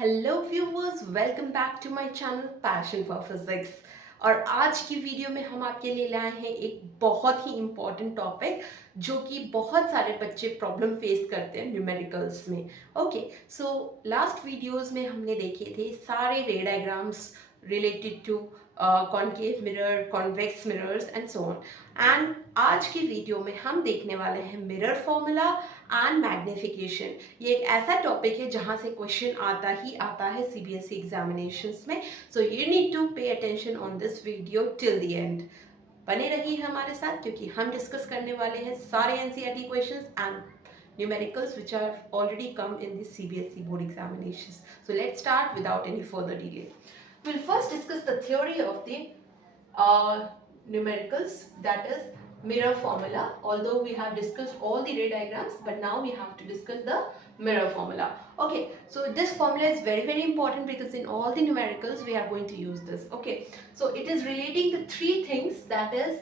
Hello viewers, welcome back to my channel Passion for Physics. और आज की वीडियो में हम आपके लिए लाए हैं एक बहुत ही इम्पॉर्टेंट टॉपिक जो कि बहुत सारे बच्चे प्रॉब्लम फेस करते हैं न्यूमेरिकल्स में। ओके, सो लास्ट वीडियोस में हमने देखे थे सारे ray diagrams related to concave mirror, convex mirrors and so on. And आज की वीडियो में हम देखने वाले हैं मिरर फॉर्मूला एंड मैग्निफिकेशन। ये एक ऐसा टॉपिक है जहां से क्वेश्चन आता ही आता है सीबीएसई एग्जामिनेशंस में। So you need to pay attention on this video till the end. बने रहिए हमारे साथ क्योंकि हम डिस्कस करने वाले हैं सारे NCERT questions and numericals which are already come in the CBSE board examinations. So let's start without any further delay. We'll first discuss the theory of the numericals, that is mirror formula. Although we have discussed all the ray diagrams, but now we have to discuss the mirror formula. Okay, so this formula is very important because in all the numericals we are going to use this. Okay, so it is relating to three things, that is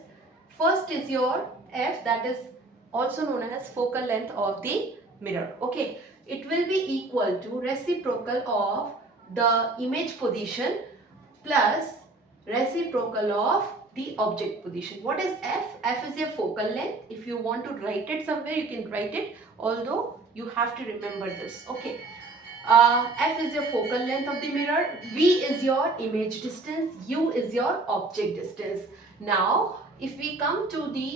first is your f, that is also known as focal length of the mirror. Okay, it will be equal to reciprocal of the image position plus reciprocal of the object position. What is f? F is your focal length. If you want to write it somewhere, you can write it, although you have to remember this. Okay, f is your focal length of the mirror, v is your image distance, u is your object distance. Now if we come to the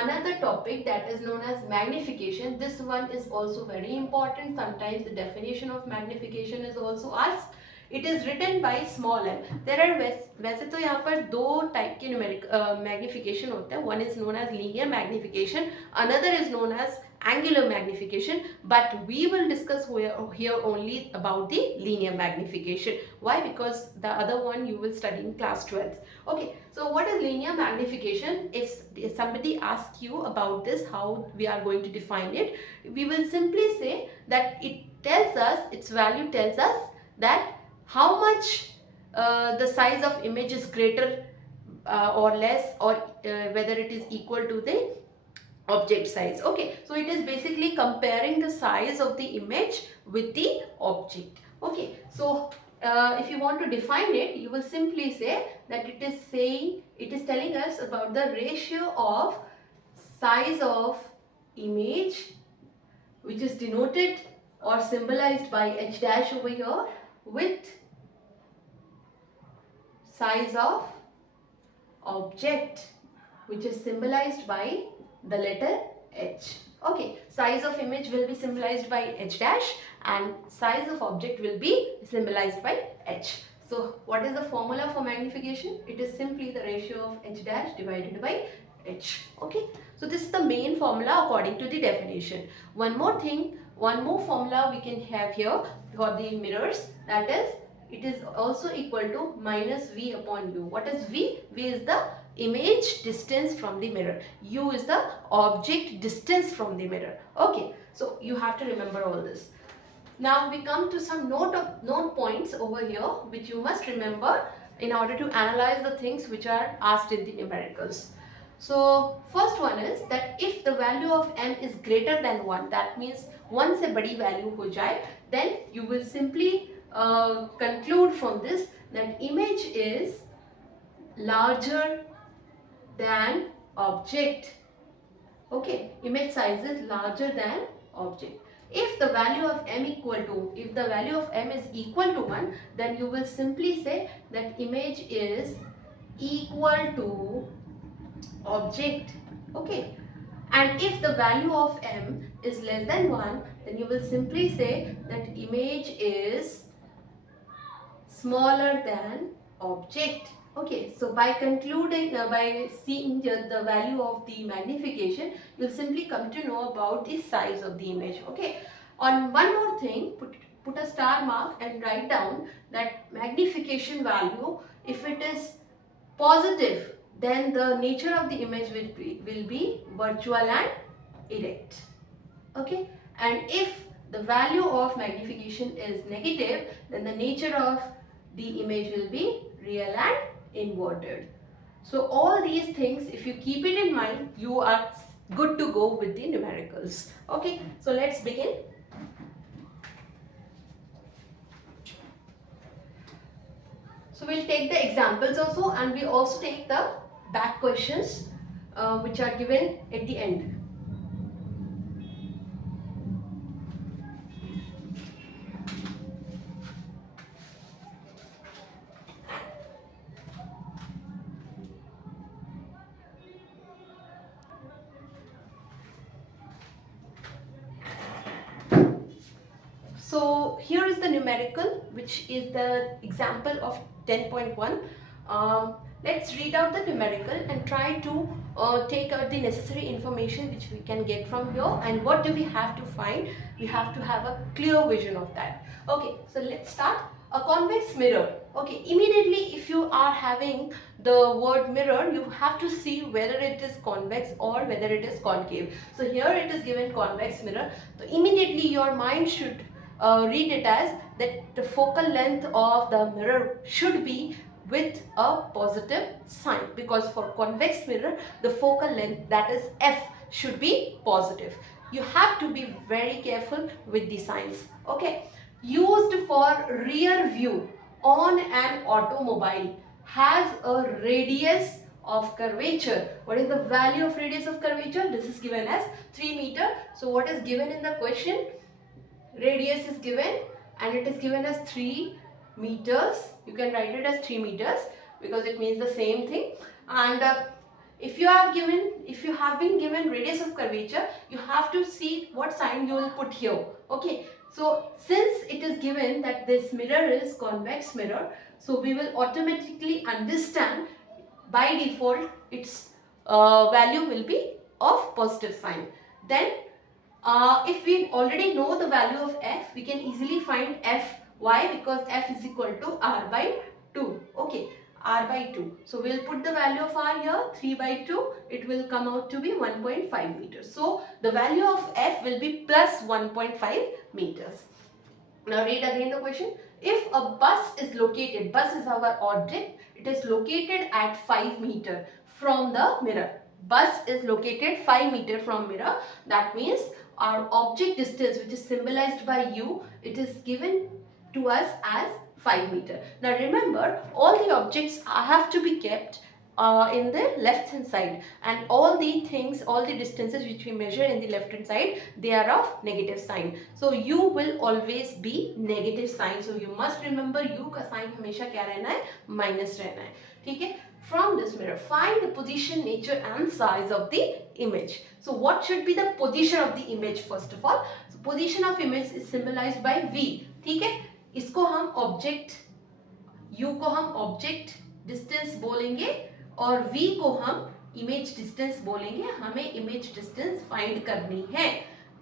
another topic, that is known as magnification. This one is also very important. Sometimes the definition of magnification is also asked. It is written by small m. There are वैसे तो यहाँ पर दो टाइप के numeric magnification होते हैं. One is known as linear magnification, another is known as angular magnification, but we will discuss here only about the linear magnification. Why? Because the other one you will study in class 12th. Okay, so what is linear magnification? If somebody asks you about this, how we are going to define it, we will simply say that it tells us, its value tells us that how much the size of image is greater or less, or whether it is equal to the object size. Okay, so it is basically comparing the size of the image with the object. Okay, so if you want to define it, you will simply say that it is telling us about the ratio of size of image, which is denoted or symbolized by h dash over here, with size of object, which is symbolized by the letter h. Okay, size of image will be symbolized by h dash and size of object will be symbolized by h. So what is the formula for magnification? It is simply the ratio of h dash divided by h. Okay, so this is the main formula according to the definition. One more thing, one more formula we can have here for the mirrors, that is it is also equal to minus v upon u. What is v? V is the image distance from the mirror, u is the object distance from the mirror. Okay, so you have to remember all this. Now we come to some note points over here which you must remember in order to analyze the things which are asked in the numericals. So first one is that if the value of m is greater than 1, that means 1 से बड़ी value हो जाए, then you will simply conclude from this that image is larger than object. Okay, image size is larger than object. If the value of m is equal to 1, then you will simply say that image is equal to object. Okay, and if the value of m is less than 1, then you will simply say that image is smaller than object. Okay, so by concluding, by seeing the value of the magnification, you'll simply come to know about the size of the image. Okay, on one more thing, put a star mark and write down that magnification value, if it is positive, then the nature of the image will be virtual and erect. Okay, and if the value of magnification is negative, then the nature of the image will be real and inverted. So all these things, if you keep it in mind, you are good to go with the numericals. Okay, so let's begin. So we'll take the examples also, and we also take the back questions which are given at the end. So here is the numerical, which is the example of 10.1. Let's read out the numerical and try to take out the necessary information which we can get from here. And what do we have to find? We have to have a clear vision of that. Okay, so let's start. A convex mirror. Okay, immediately if you are having the word mirror, you have to see whether it is convex or whether it is concave. So here it is given convex mirror. So immediately your mind should read it as that the focal length of the mirror should be with a positive sign, because for convex mirror the focal length, that is f, should be positive. You have to be very careful with the signs. Okay, used for rear view on an automobile, has a radius of curvature. What is the value of radius of curvature? This is given as 3 meter. So what is given in the question? Radius is given and it is given as 3 meters. You can write it as 3 meters because it means the same thing. And if you have been given radius of curvature, you have to see what sign you will put here. Okay, so since it is given that this mirror is convex mirror, so we will automatically understand by default its value will be of positive sign. Then if we already know the value of f, we can easily find f. Why? Because f is equal to r by 2. Okay, r by 2. So we'll put the value of r here, 3 by 2. It will come out to be 1.5 meters. So the value of f will be plus 1.5 meters. Now read again the question. If a bus is located, bus is our object, it is located at 5 meter from the mirror. Bus is located 5 meter from mirror. That means our object distance, which is symbolized by u, it is given to us as 5 meter. Now remember, all the objects have to be kept in the left hand side, and all the things, all the distances which we measure in the left hand side, they are of negative sign. So u will always be negative sign. So you must remember u का sign हमेशा क्या रहना है? Minus रहना है. ठीक है? From this mirror, find the position, nature and size of the image. So what should be the position of the image first of all? So position of image is symbolized by v. ठीक है? इसको हम object, u को हम object distance बोलेंगे और v को हम इमेज डिस्टेंस बोलेंगे. हमें इमेज डिस्टेंस फाइंड करनी है.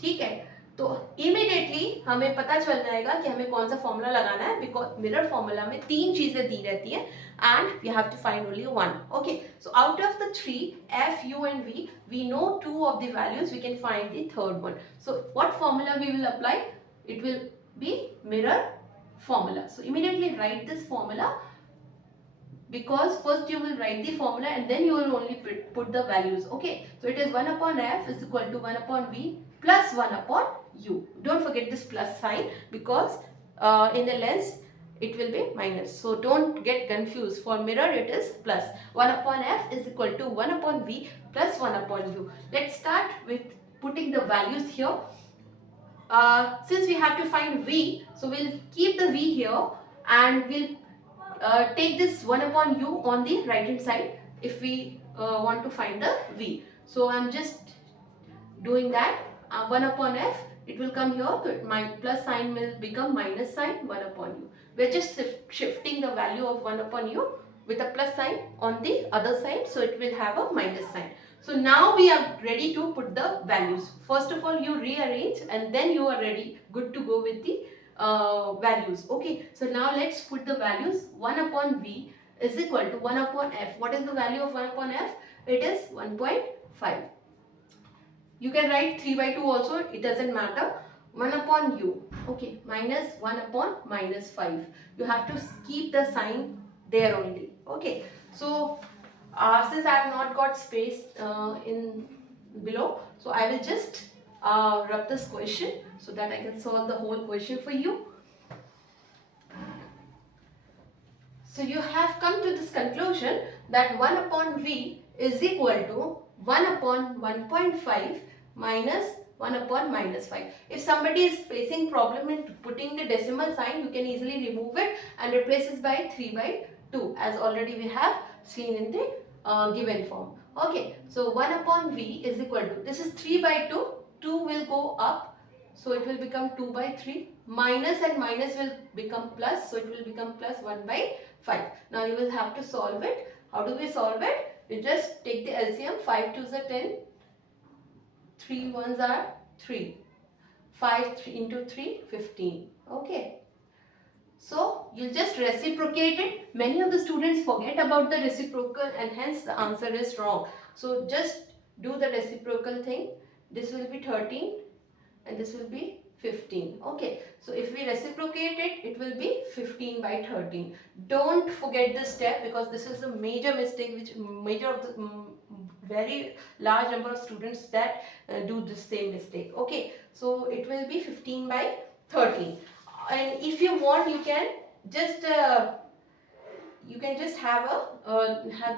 ठीक है, तो इमीडिएटली हमें पता चल जाएगा कि हमें कौन सा फॉर्मूला लगाना है, बिकॉज मिरर फॉर्मूला में 3 चीजें दी रहती है and we have to find only one. Okay, so out of the 3 f, u and v, we know 2 of the values, we can find the third one. So what formula we will apply? It will be mirror formula. So immediately write this formula, because first you will write the formula and then you will only put the values. Okay, so it is 1 upon f is equal to 1 upon v plus 1 upon u. Don't forget this plus sign, because in the lens it will be minus. So don't get confused. For mirror it is plus. 1 upon f is equal to 1 upon v plus 1 upon u. Let's start with putting the values here. Since we have to find v, so we'll keep the v here and we'll take this 1 upon u on the right hand side if we want to find the v. So I'm just doing that. 1 upon f, it will come here, so my plus sign will become minus sign 1 upon u. We're just shifting the value of 1 upon u with a plus sign on the other side, so it will have a minus sign. So now we are ready to put the values. First of all, you rearrange and then you are ready, good to go with the values. Okay, so now let's put the values. 1 upon v is equal to 1 upon f. What is the value of 1 upon f? It is 1.5. You can write 3 by 2 also, it doesn't matter. 1 upon u, okay, minus 1 upon minus 5. You have to keep the sign there only. Okay, so since I have not got space in below, so I will just rub this question so that I can solve the whole question for you. So you have come to this conclusion that 1 upon V is equal to 1 upon 1.5 minus 1 upon minus 5. If somebody is facing problem in putting the decimal sign, you can easily remove it and replace it by 3 by 2, as already we have seen in the given form. Okay, so 1 upon V is equal to, this is 3 by 2, 2 will go up, so it will become 2 by 3, minus and minus will become plus, so it will become plus 1 by 5. Now you will have to solve it. How do we solve it? We just take the LCM. 5 2s are 10, 3 1s are 3, 5 3 into 3 15. Okay. So you just reciprocate it. Many of the students forget about the reciprocal and hence the answer is wrong. So just do the reciprocal thing. This will be 13 and this will be 15. Okay, so if we reciprocate it, it will be 15 by 13. Don't forget this step because this is a major mistake which major of the very large number of students that do the same mistake. Okay, so it will be 15 by 13. And if you want, you can just have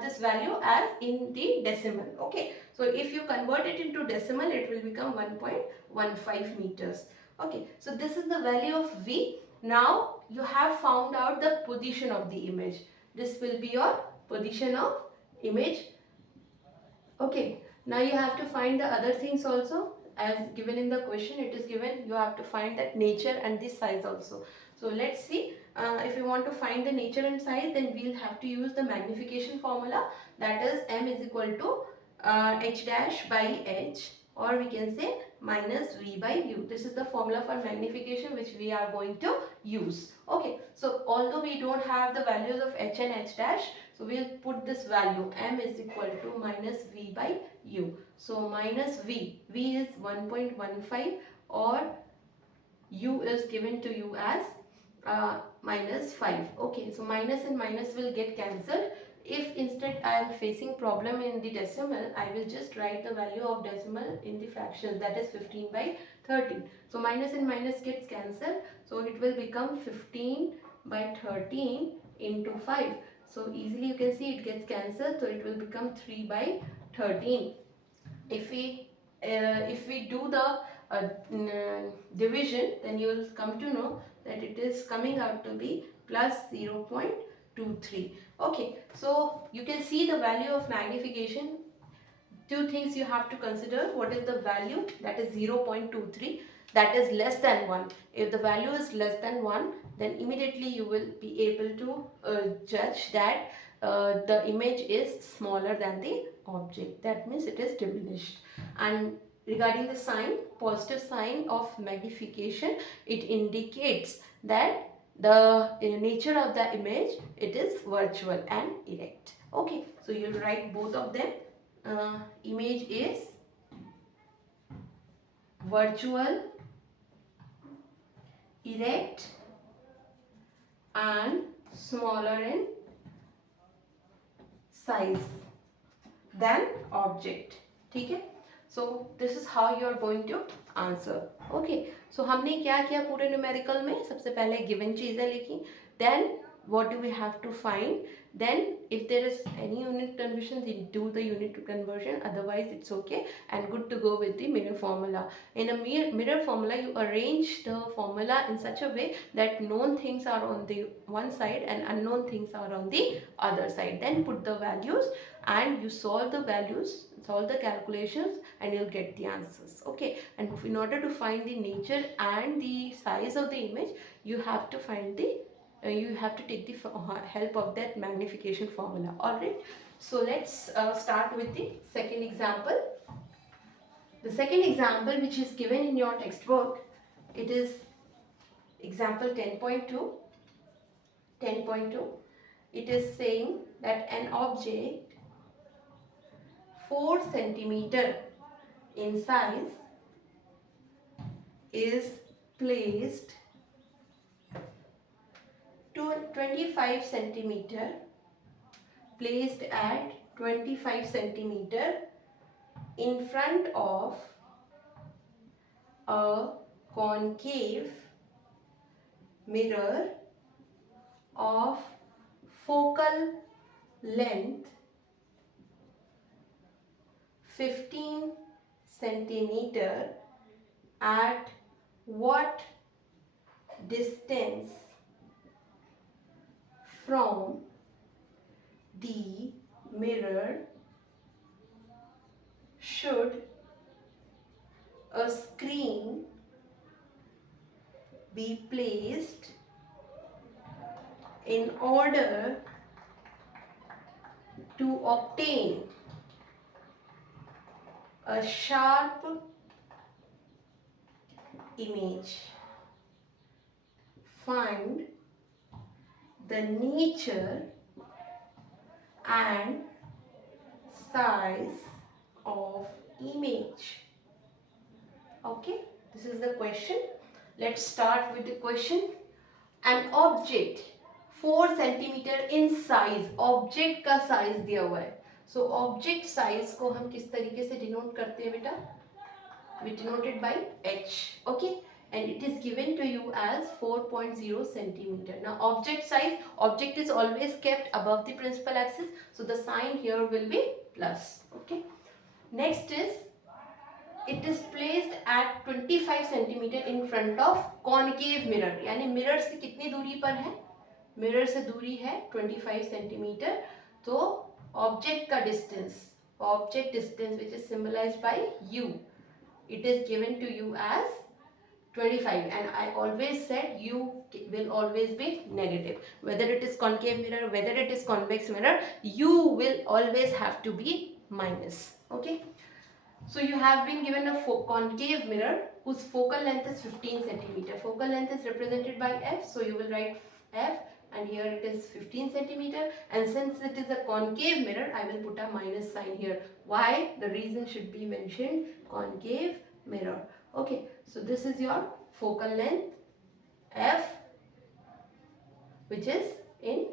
this value as in the decimal. Okay, so if you convert it into decimal, it will become 1.15 meters. Okay, so this is the value of V. Now you have found out the position of the image. This will be your position of image. Okay, now you have to find the other things also, as given in the question. It is given you have to find that nature and the size also. So let's see. If you want to find the nature and size, then we'll have to use the magnification formula, that is m is equal to h dash by h, or we can say minus v by u. This is the formula for magnification which we are going to use. Okay, so although we don't have the values of h and h dash, so we'll put this value, m is equal to minus v by u. So minus v is 1.15 or u is given to you as minus 5. Okay, so minus and minus will get cancelled. If instead I am facing problem in the decimal, I will just write the value of decimal in the fractions, that is 15 by 13. So minus and minus gets cancelled, so it will become 15 by 13 into 5. So easily you can see it gets cancelled, so it will become 3 by 13. If we do the division, then you will come to know that it is coming out to be plus 0.23. Okay, so you can see the value of magnification. Two things you have to consider. What is the value? That is 0.23, that is less than 1. If the value is less than 1, then immediately you will be able to judge that the image is smaller than the object. That means it is diminished. And regarding the sign, positive sign of magnification, it indicates that the nature of the image, it is virtual and erect. Okay, so you will write both of them. Image is virtual, erect and smaller in size than object. ठीक है, so this is how you are going to answer. Okay, so हमने क्या किया पूरे न्यूमेरिकल में? सबसे पहले गिवन चीज़ें लिखी, then what do we have to find, then if there is any unit conversion, then do the unit conversion, otherwise it's okay and good to go with the mirror formula. In a mirror formula, you arrange the formula in such a way that known things are on the one side and unknown things are on the other side. Then put the values and you solve the values, solve the calculations, and you'll get the answers. Okay, and in order to find the nature and the size of the image, you have to find the you have to take the help of that magnification formula. Alright, so let's start with the second example. The second example which is given in your textbook, it is example 10.2. 10.2, it is saying that an object 4 centimeter in size is placed to 25 centimeter, placed at 25 centimeter in front of a concave mirror of focal length 15 centimeter at what distance from the mirror should a screen be placed in order to obtain a sharp image? Find the nature and size of image. Okay, this is the question. Let's start with the question. An object 4 centimeter in size, object का साइज दिया हुआ है. So object size को हम किस तरीके से डिनोट करते हैं बेटा? We denote it by h. Okay, and it is given to you as 4.0 centimeter. Now object size, object is always kept above the principal axis, so the sign here will be plus. Okay, next is it is placed at 25 centimeter in front of concave mirror. यानी मिरर से कितनी दूरी पर है? मिरर से दूरी है 25 सेंटीमीटर. तो ऑब्जेक्ट का distance, object distance which is symbolised by u, it is given to you as 25, and I always said u will always be negative. Whether it is concave mirror, whether it is convex mirror, u will always have to be minus. Okay, so you have been given a concave mirror whose focal length is 15 centimeter. Focal length is represented by f, so you will write f, and here it is 15 centimeter, and since it is a concave mirror I will put a minus sign here. Why? The reason should be mentioned, concave mirror. Okay, so this is your focal length f, which is in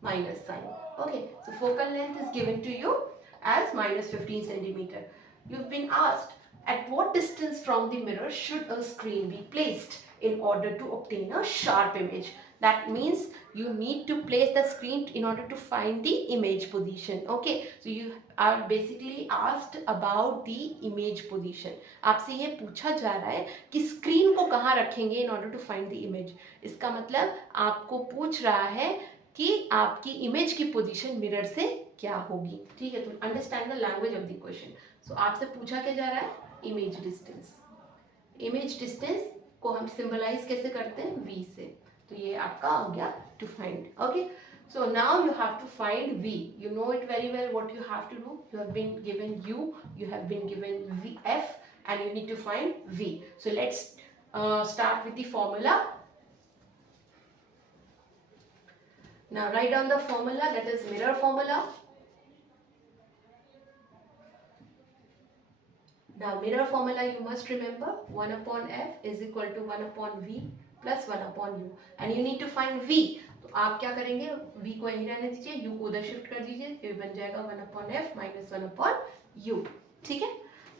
minus sign. Okay, so focal length is given to you as minus 15 centimeter. You've been asked at what distance from the mirror should a screen be placed in order to obtain a sharp image. That means you need to place the screen in order to find the image position. Okay, so you are basically asked about the image position. आपसे ये पूछा जा रहा है कि स्क्रीन को कहाँ रखेंगे in order to find the image. इसका मतलब आपको पूछ रहा है कि आपकी इमेज की पोजीशन मिरर से क्या होगी. ठीक है, तो understand the language of the question. So आपसे पूछा क्या जा रहा है? Image distance. इमेज डिस्टेंस को हम सिंबलाइज कैसे करते हैं? v से. तो ये आपका हो गया to find. Okay, so now you have to find v. You know it very well what you have to do. You have been given u, you have been given v, f, and you need to find v. So let's start with the formula. Now write down the formula, that is mirror formula. Now mirror formula you must remember, 1 upon f is equal to 1 upon v plus 1 upon u, and you need to find v. तो आप क्या करेंगे? v को यहीं रहने दीजिए, u को उधर शिफ्ट कर दीजिए, फिर बन जाएगा 1 upon f minus 1 upon u. ठीक है,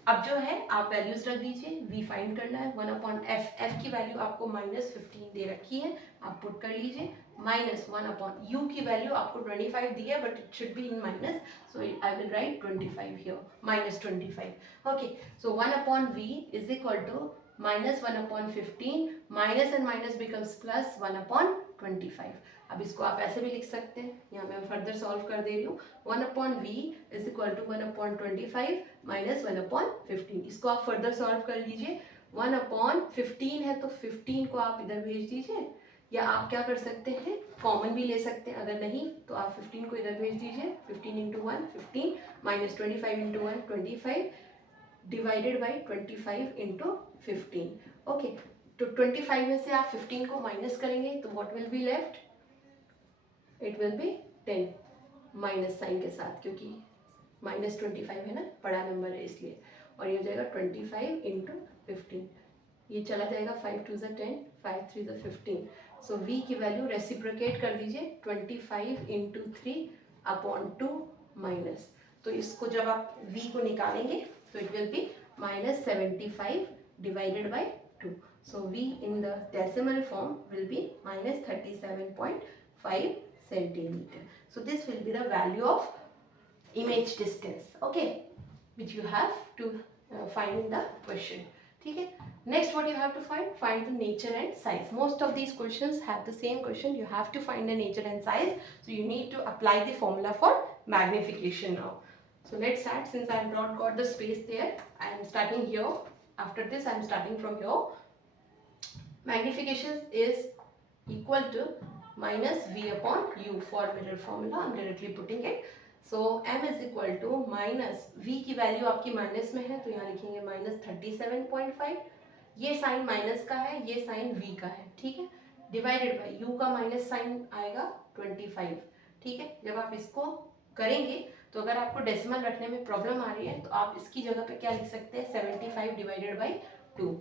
अब जो है आप वैल्यूज रख दीजिए. v फाइंड करना है 1 upon f. f की वैल्यू आपको minus 15 दे रखी है, आप पुट कर लीजिए. minus 1 upon u की वैल्यू आपको 25 दी है, but it should be in minus, so I will write 25 here, minus 25. Okay, so 1 upon v is equal to minus 1 upon 15, minus and minus becomes plus 1 upon 25. अब इसको आप ऐसे भी लिख सकते हैं, यहाँ मैं फर्दर सॉल्व कर दे रही हूँ. 1 upon v is equal to 1 upon 25 minus 1 upon 15. इसको आप फर्दर सॉल्व कर लीजिए. 1 upon 15 है तो 15 को आप इधर भेज दीजिए, या आप क्या कर सकते हैं, कॉमन भी ले सकते हैं. अगर नहीं तो आप 15 को इधर भेज दीजिए. 15 इंटू 1 15 माइनस 25 इंटू 1 25 डिवाइडेड बाई 25 इंटू 15. ओके, तो 25 में से आप 15 को माइनस करेंगे तो what will be left? It will be 10 minus sign के साथ, क्योंकि माइनस 25 है ना, बड़ा नंबर है इसलिए. और ये हो जाएगा 25 इंटू 15. ये चला जाएगा 5 2 ज़ा 10, 5 3 ज़ा 15. सो v की वैल्यू रेसिप्रोकेट कर दीजिए, 25 इंटू 3 अपॉन 2 माइनस. तो इसको जब आप v को निकालेंगे तो it will B minus 75 divided by 2. So v in the decimal form will be minus 37.5 centimeter. So this will be the value of image distance, okay, which you have to find in the question. Okay. Next, what you have to find the nature and size. Most of these questions have the same question. You have to find the nature and size. So you need to apply the formula for magnification now. So let's start. Since I have not got the space there, I am starting here. After this, I am starting from here. Magnification is equal to minus v upon u. For mirror formula, I am directly putting it. So m is equal to minus v की value आपकी minus में है तो यहाँ लिखेंगे माइनस 37.5. ये sign minus का है, ये साइन v का है, ठीक है, डिवाइडेड बाई u का माइनस साइन आएगा 25. ठीक है, जब आप इसको करेंगे तो अगर आपको डेसिमल रखने में प्रॉब्लम आ रही है तो आप इसकी जगह पे क्या लिख सकते हैं 75 डिवाइडेड बाई 2.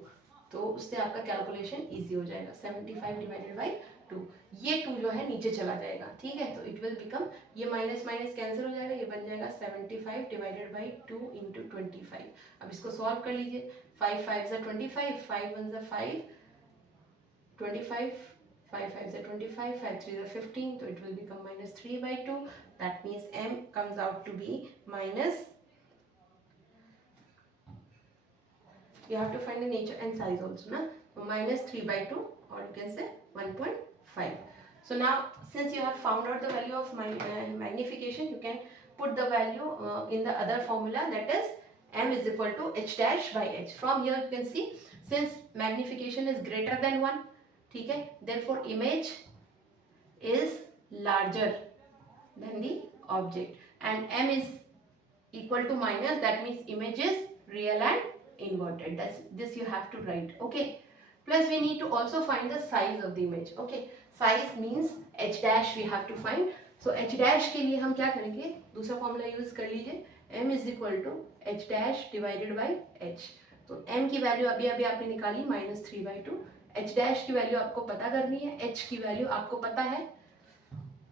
तो उससे आपका कैलकुलेशन इजी हो जाएगा. 75 डिवाइडेड बाई 2, ये 2 जो है नीचे चला जाएगा, ठीक है, तो इट विल बिकम, ये माइनस माइनस कैंसिल हो जाएगा, ये बन जाएगा 75 डिवाइडेड बाई 2 इंटू 25. अब इसको सॉल्व कर लीजिए. 5 5 ज़ा 25, 5 1 ज़ा 5, 25, 5 5 ज़ा 25, 5 3 ज़ा 15, तो इट विल बिकम माइनस 3 बाई 2. That means m comes out to be minus, you have to find the nature and size also, na? So minus 3 by 2, or you can say 1.5. So now, since you have found out the value of magnification, you can put the value in the other formula, that is m is equal to h dash by h. From here you can see, since magnification is greater than 1, ठीक है, therefore image is larger than the object, and m is equal to minus, that means image is real and inverted. That's this you have to write, okay. Plus we need to also find the size of the image, okay. Size means h dash we have to find. So h dash के लिए हम क्या करेंगे, दूसरा formula use कर लीजिए, m is equal to h dash divided by h. तो m की वैल्यू अभी अभी आपने निकाली माइनस 3 बाई 2. h dash की वैल्यू आपको पता करनी है, h की वैल्यू आपको पता है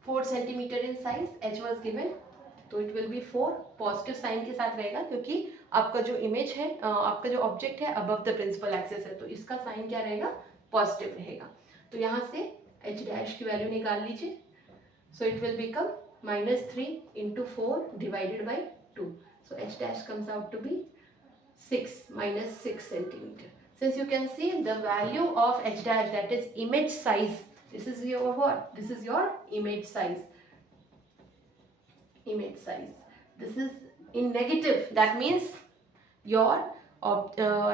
4 centimetre in size, h was given, तो it will be 4. Positive sign के साथ रहेगा क्योंकि आपका जो इमेज है, आपका जो ऑब्जेक्ट है अबव द प्रिंसिपल एक्सिस है, तो इसका साइन क्या रहेगा, पॉजिटिव रहेगा. तो यहाँ से h डैश की वैल्यू निकाल लीजिए. So it will become minus 3 into 4 divided by 2. So h dash comes out to be 6 minus 6 centimeter. Since you can see the value of h dash, that is image size, this is your what? This is your image size. Image size. This is in negative. That means your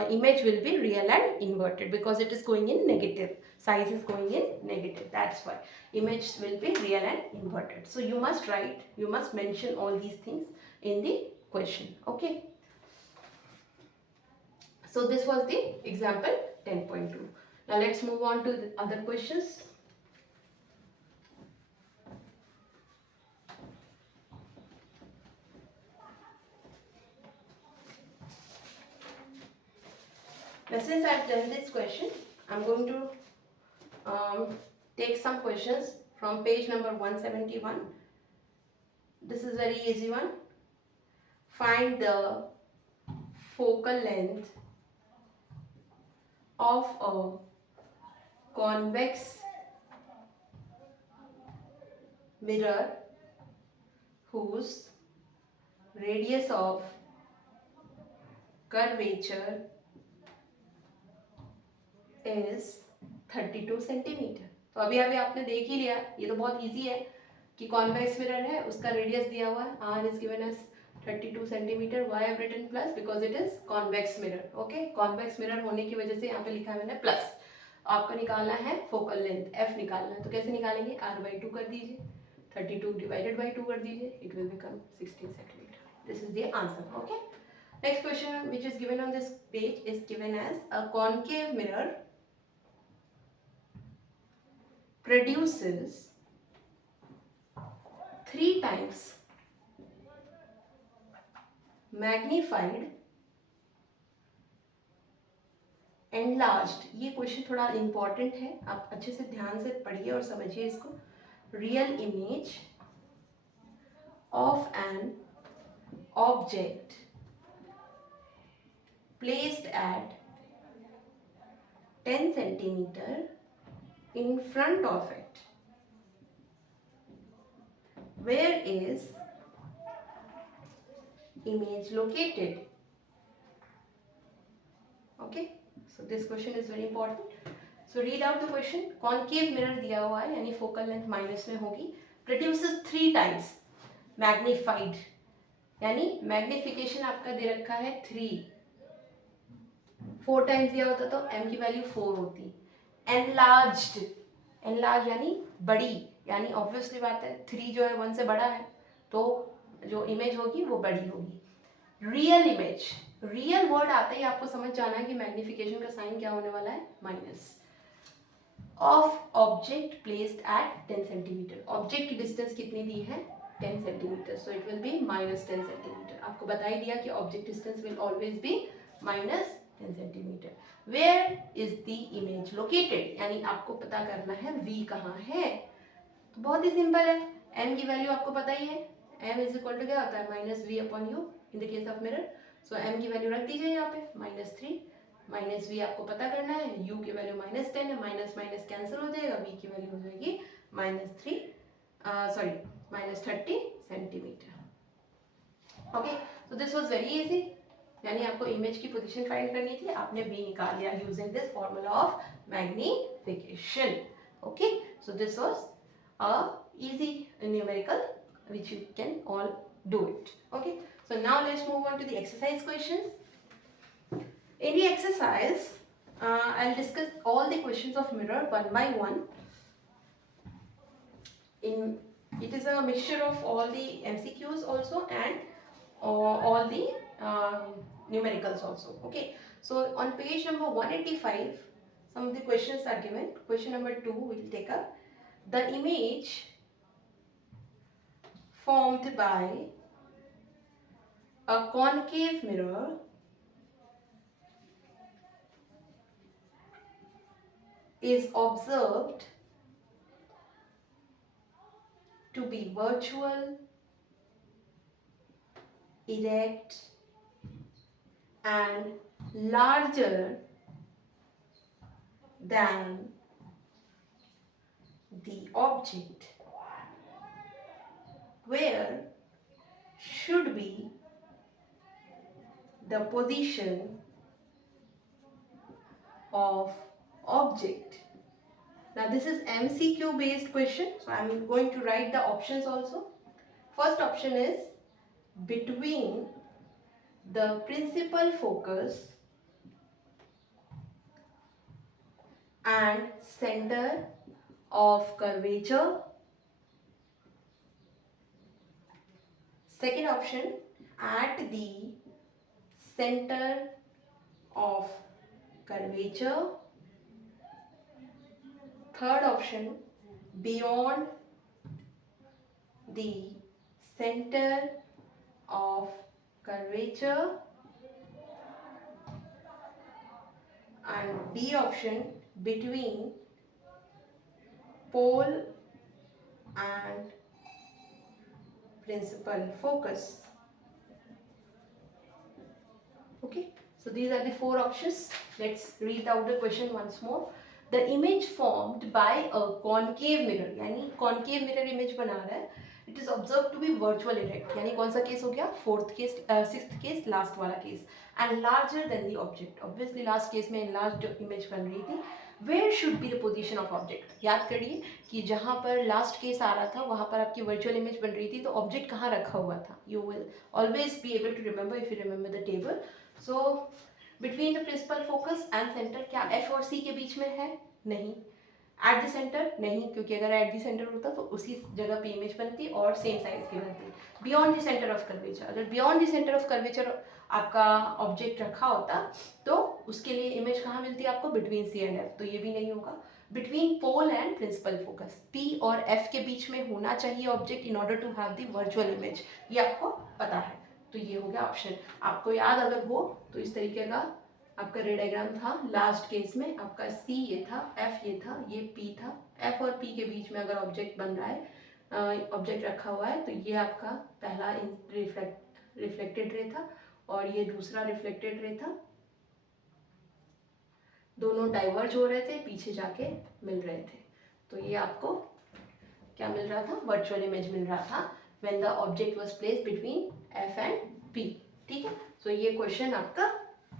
image will be real and inverted because it is going in negative. Size is going in negative. That's why image will be real and inverted. So you must write, you must mention all these things in the question. Okay. So this was the example 10.2. Now let's move on to the other questions. Now since I have done this question, I am going to take some questions from page number 171. This is very easy one. Find the focal length of a convex mirror whose radius of curvature is 32 सेंटीमीटर. तो अभी आपने देख ही लिया, ये तो बहुत इजी है कि कॉन्वेक्स मिरर है, उसका रेडियस दिया हुआ है, r is given as 32 centimetre. y I've written plus because it is convex mirror. Okay, convex mirror होने की वजह से यहाँ पे लिखा है मैंने प्लस. आपको निकालना है फोकल लेंथ f निकालना है, तो कैसे निकालेंगे, r by 2 कर दीजिए, 32 divided by 2 कर दीजिए, it will become 16 centimetre. This is the answer. Okay. Next question which is given on this page is given as a concave mirror produces 3 times magnified enlarged. ये क्वेश्चन थोड़ा इंपॉर्टेंट है, आप अच्छे से ध्यान से पढ़िए और समझिए इसको. Real image of an object placed at 10 centimeter in front of it where is image located? Okay, so this question is very important. So read out the question. Concave mirror दिया हुआ है यानी focal length माइनस में होगी. Produces 3 times magnified यानी मैग्निफिकेशन आपका दे रखा है 3. 4 टाइम्स दिया होता तो m की वैल्यू 4 होती. एनलार्ज्ड, एनलार्ज यानी बड़ी, यानी ऑब्वियसली बात है 3 जो है 1 से बड़ा है तो जो इमेज होगी वो बड़ी होगी. रियल इमेज, रियल वर्ड आते ही आपको समझ जाना है कि मैग्निफिकेशन का साइन क्या होने वाला है, minus. Of object placed at 10 centimetre, object की डिस्टेंस कितनी दी है 10 centimetre, so it will be minus 10 centimetre. आपको बता ही दिया कि object distance will always be minus 10 centimetre. Where is the image located, यानी आपको पता करना है v कहाँ है. तो बहुत ही सिंपल है, m की वैल्यू आपको पता ही है, m इज इक्वल टू क्या होता है minus v upon you in the case of mirror. सो m की वैल्यू रख दीजिए यहाँ पे -3, माइनस v आपको पता करना है, u की वैल्यू -10 है, माइनस माइनस कैंसिल हो जाएगा, v की वैल्यू हो जाएगी -30 centimetre. Okay, so this was very easy, यानी आपको इमेज की पोजीशन फाइंड करनी थी, आपने v निकाल लिया using this formula of magnification. Okay, so this was a easy numerical which you can all do it. Okay, so now let's move on to the exercise questions. In the exercise I'll discuss all the questions of mirror one by one. It is a mixture of all the MCQs also and all the numericals also. Okay, so on page number 185 some of the questions are given. Question number 2 we'll take up. The image formed by a concave mirror is observed to be virtual, erect, and larger than the object. Where should be the position of object? Now this is MCQ based question, so I am going to write the options also. First option is between the principal focus and center of curvature. Second option, at the center of curvature. Third option, beyond the center of curvature. And D option, between pole and principal focus. Okay, so these are the 4 options. Let's read out the question once more. The image formed by a concave mirror, यानी concave mirror image बना रहा है, it is observed to be virtual erect, यानी कौन सा केस हो गया, 4th case, 6th case, last वाला case, and larger than the object. Obviously last case में enlarged image बन रही थी. Where should be the position of object? याद करिए कि जहाँ पर लास्ट केस आ रहा था वहाँ पर आपकी वर्चुअल इमेज बन रही थी, तो ऑब्जेक्ट कहाँ रखा हुआ था. You will always be able to remember if you remember the table. So between the principal focus and center, क्या F और C के बीच में है, नहीं. एट द सेंटर नहीं, क्योंकि अगर एट द सेंटर होता तो उसी जगह पे इमेज बनती और सेम साइज की बनती. Beyond the centre of curvature, अगर beyond the centre of curvature आपका ऑब्जेक्ट रखा होता तो उसके लिए इमेज कहाँ मिलती है आपको, बिटवीन सी एंड एफ, तो ये भी नहीं होगा. Between pole and principal focus, P और एफ के बीच में होना चाहिए object in order to have the virtual image, ये आपको पता है, तो ये हो गया ऑप्शन. आपको याद अगर हो तो इस तरीके का आपका रे डायग्राम था. लास्ट केस में आपका सी ये था, एफ ये था, ये पी था. एफ और पी के बीच में अगर ऑब्जेक्ट बन रहा है, ऑब्जेक्ट रखा हुआ है, तो ये आपका पहला रिफ्लेक्टेड रे था और ये दूसरा रिफ्लेक्टेड रे था. दोनों डाइवर्ज हो रहे थे, पीछे जाके मिल रहे थे, तो ये आपको क्या मिल रहा था, वर्चुअल इमेज मिल रहा था when the object was placed between F and P. ठीक है, सो ये क्वेश्चन आपका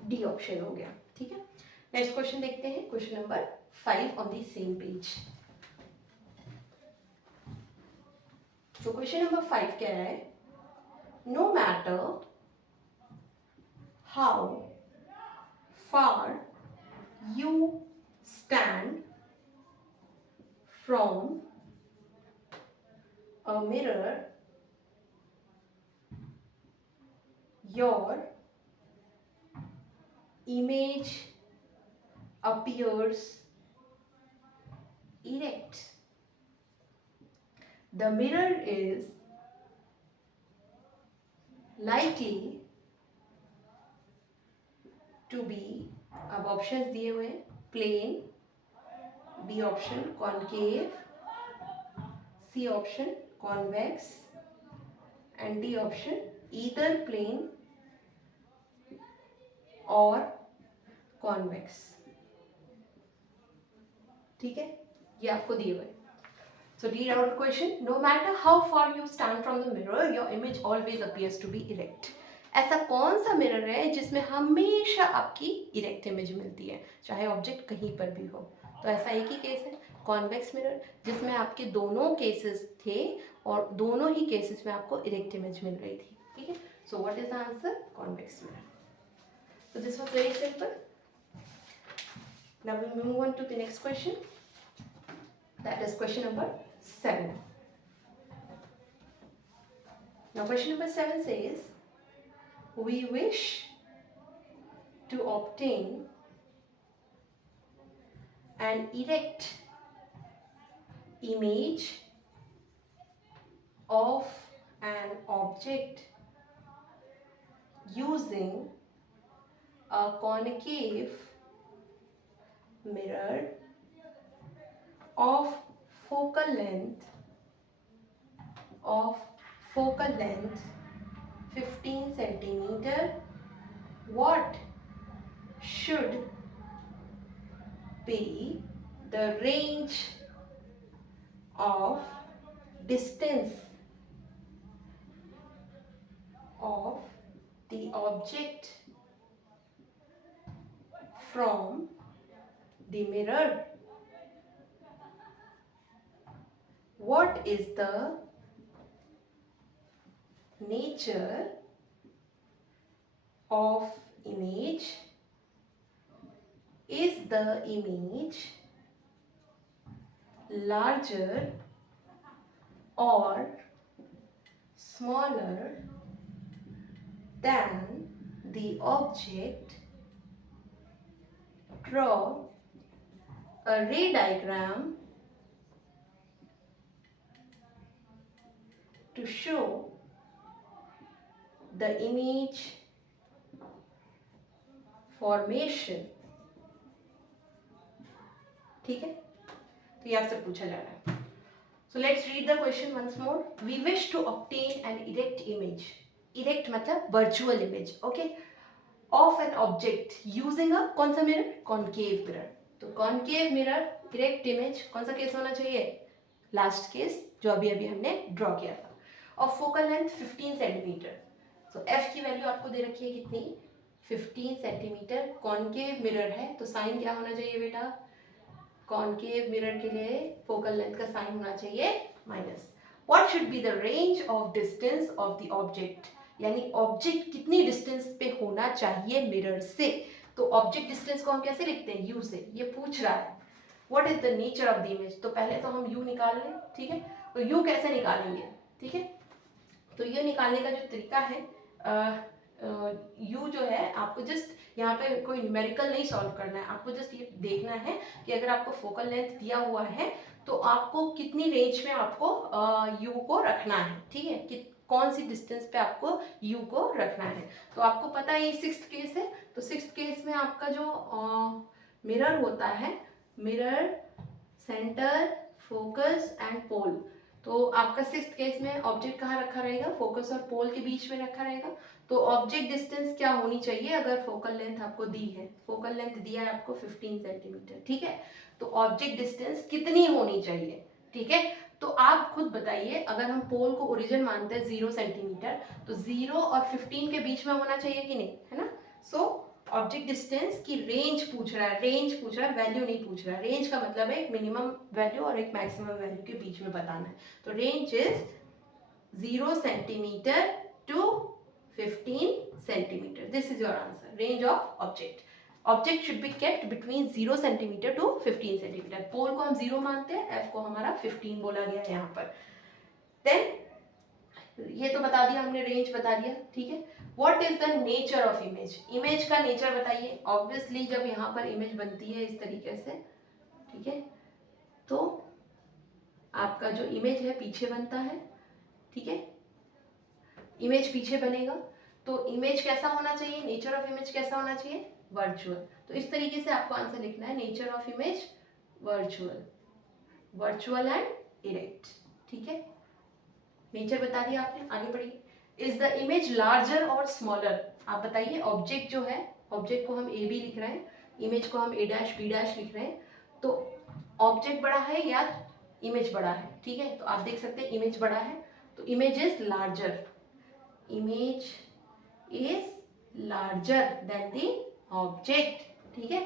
डी ऑप्शन हो गया। ठीक है, नेक्स्ट क्वेश्चन देखते हैं, question number 5 on the same page. तो क्वेश्चन नंबर 5 कह रहा है, no matter how far you stand from a mirror, your image appears erect. The mirror is likely to be, अब ऑप्शंस दिए हुए हैं, plane, B option concave, C option convex and D option either plane और convex. ठीक है, ये आपको दिए हुए। So read out the question. No matter how far you stand from the mirror, your image always appears to be erect. ऐसा कौन सा मिरर है जिसमें हमेशा आपकी इरेक्ट इमेज मिलती है, चाहे ऑब्जेक्ट कहीं पर भी हो? तो ऐसा एक ही केस है, कॉन्वेक्स मिरर, जिसमें आपके दोनों केसेस थे और दोनों ही केसेस में आपको इरेक्ट इमेज मिल रही थी। ठीक है, so what is the answer? Convex mirror. So this was very simple. Now we move on to the next question. That is question number 7. Now question number 7 says, we wish to obtain an erect image of an object using a concave mirror of focal length 15 centimeter. What should be the range of distance of the object from the mirror? What is the nature of image? Is the image larger or smaller than the object? Draw a ray diagram to show the image formation. ठीक है, तो ये आपसे पूछा जा रहा है। So let's read the question once more. We wish to obtain an erect image. Erect मतलब virtual image, okay, of an object using a कौन सा मिरर? Concave mirror. तो concave mirror, erect image, कौन सा केस होना चाहिए? लास्ट केस जो अभी अभी हमने ड्रॉ किया था। और फोकल लेंथ 15 सेंटीमीटर। तो एफ की वैल्यू आपको दे रखी है कितनी? 15 सेंटीमीटर। कॉनकेव मिरर है तो साइन क्या होना चाहिए बेटा? कॉनकेव मिरर के लिए फोकल लेंथ का साइन होना चाहिए minus. What should be the range of distance of the object, यानी ऑब्जेक्ट कितनी डिस्टेंस पे होना चाहिए मिरर से। तो ऑब्जेक्ट डिस्टेंस को हम कैसे लिखते हैं? यू से। ये पूछ रहा है what is the nature of the image. तो पहले तो हम यू निकाल लें। ठीक है, तो यू कैसे निकालेंगे? ठीक है, तो ये निकालने का जो तरीका है, यू जो है आपको जस्ट यहाँ पे कोई न्यूमेरिकल नहीं सॉल्व करना है, आपको जस्ट ये देखना है कि अगर आपको फोकल लेंथ दिया हुआ है तो आपको कितनी रेंज में आपको यू को रखना है। ठीक है, कि कौन सी डिस्टेंस पे आपको यू को रखना है। तो आपको पता है ये 6th केस है, तो 6th केस में आपका जो मिरर होता है, mirror, centre, focus and pole, तो आपका 6th केस में ऑब्जेक्ट कहाँ रखा रहेगा? फोकस और पोल के बीच में रखा रहेगा। तो ऑब्जेक्ट डिस्टेंस क्या होनी चाहिए? अगर फोकल लेंथ आपको दी है, फोकल लेंथ दिया है आपको 15 सेंटीमीटर। ठीक है, तो ऑब्जेक्ट डिस्टेंस कितनी होनी चाहिए? ठीक है, तो आप खुद बताइए, अगर हम पोल को ओरिजिन मानते हैं 0 सेंटीमीटर, तो 0 और 15 के बीच में होना चाहिए कि नहीं, है ना। सो ऑब्जेक्ट डिस्टेंस की रेंज पूछ रहा है, वैल्यू नहीं पूछ रहा है। रेंज का मतलब है एक मिनिमम वैल्यू और एक मैक्सिमम वैल्यू के बीच में बताना है। तो range is 0 centimetre to 15 centimetre. This is your answer, range of object. Object should be kept between 0 centimetre to 15 centimetre. Pole को हम 0 मानते हैं, एफ को हमारा 15 बोला गया है यहाँ पर। देन ये तो बता दिया हमने, रेंज बता दिया, ठीक है। What is the nature of image, image का नेचर बताइए। ऑब्वियसली जब यहाँ पर इमेज बनती है इस तरीके से, ठीक है, तो आपका जो इमेज है पीछे बनता है, ठीक है, इमेज पीछे बनेगा। तो इमेज कैसा होना चाहिए, नेचर ऑफ इमेज कैसा होना चाहिए, वर्चुअल। तो इस तरीके से आपको आंसर लिखना है, nature of image virtual, virtual and erect, ठीक है। नेचर बता दिया आपने, आगे बढ़िए। इज द इमेज लार्जर और स्मॉलर, आप बताइए। ऑब्जेक्ट जो है, ऑब्जेक्ट को हम ए बी लिख रहे हैं, इमेज को हम ए डैश बी डैश लिख रहे हैं, तो ऑब्जेक्ट बड़ा है या इमेज बड़ा है, ठीक है। तो आप देख सकते हैं इमेज बड़ा है, तो image is larger, image is larger than the object, ठीक है।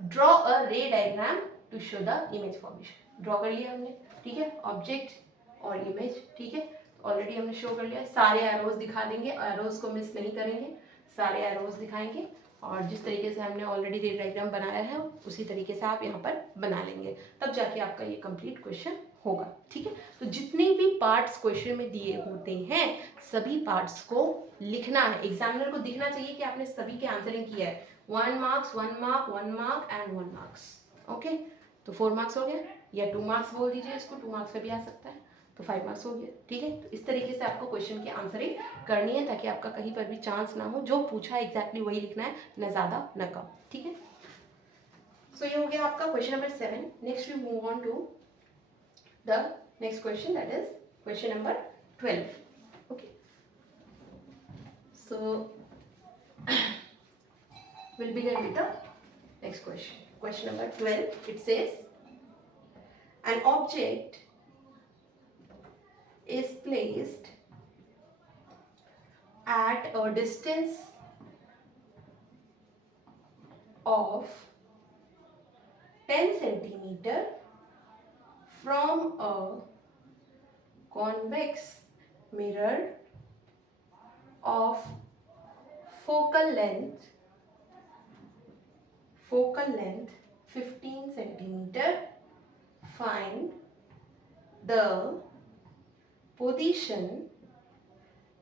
Draw a ray diagram to show the image formation, draw कर लिया हमने, ठीक है, ऑब्जेक्ट और इमेज, ठीक है, ऑलरेडी हमने शो कर लिया। सारे एरोज दिखा देंगे, एरोज को मिस नहीं करेंगे, सारे एरोज दिखाएंगे, और जिस तरीके से हमने ऑलरेडी रे डायग्राम बनाया है उसी तरीके से आप यहाँ पर बना लेंगे, तब जाके आपका ये कंप्लीट क्वेश्चन होगा, ठीक है। तो जितने भी पार्ट्स क्वेश्चन में दिए होते हैं सभी पार्ट्स को लिखना है, एग्जामिनर को दिखना चाहिए कि आपने सभी के आंसरिंग किया है। 1 मार्क्स, 1 मार्क, 1 मार्क एंड 1 मार्क्स, ओके। तो 4 मार्क्स हो गया, या 2 मार्क्स बोल दीजिए इसको, 2 मार्क्स पे भी आ सकता है, तो 5 मार्क्स हो गया, ठीक है। तो इस तरीके से आपको क्वेश्चन की आंसरिंग करनी है, ताकि आपका कहीं पर भी चांस ना हो, जो पूछा है एग्जैक्टली वही लिखना है, न ज़्यादा न कम, ठीक है। सो ये हो गया आपका question number 7। Next we move on to the next question, that is question number 12, okay. So we'll begin with the next question. Question number 12, it says, an object is placed at a distance of 10 centimeter from a convex mirror of focal length 15 centimeter. Find the position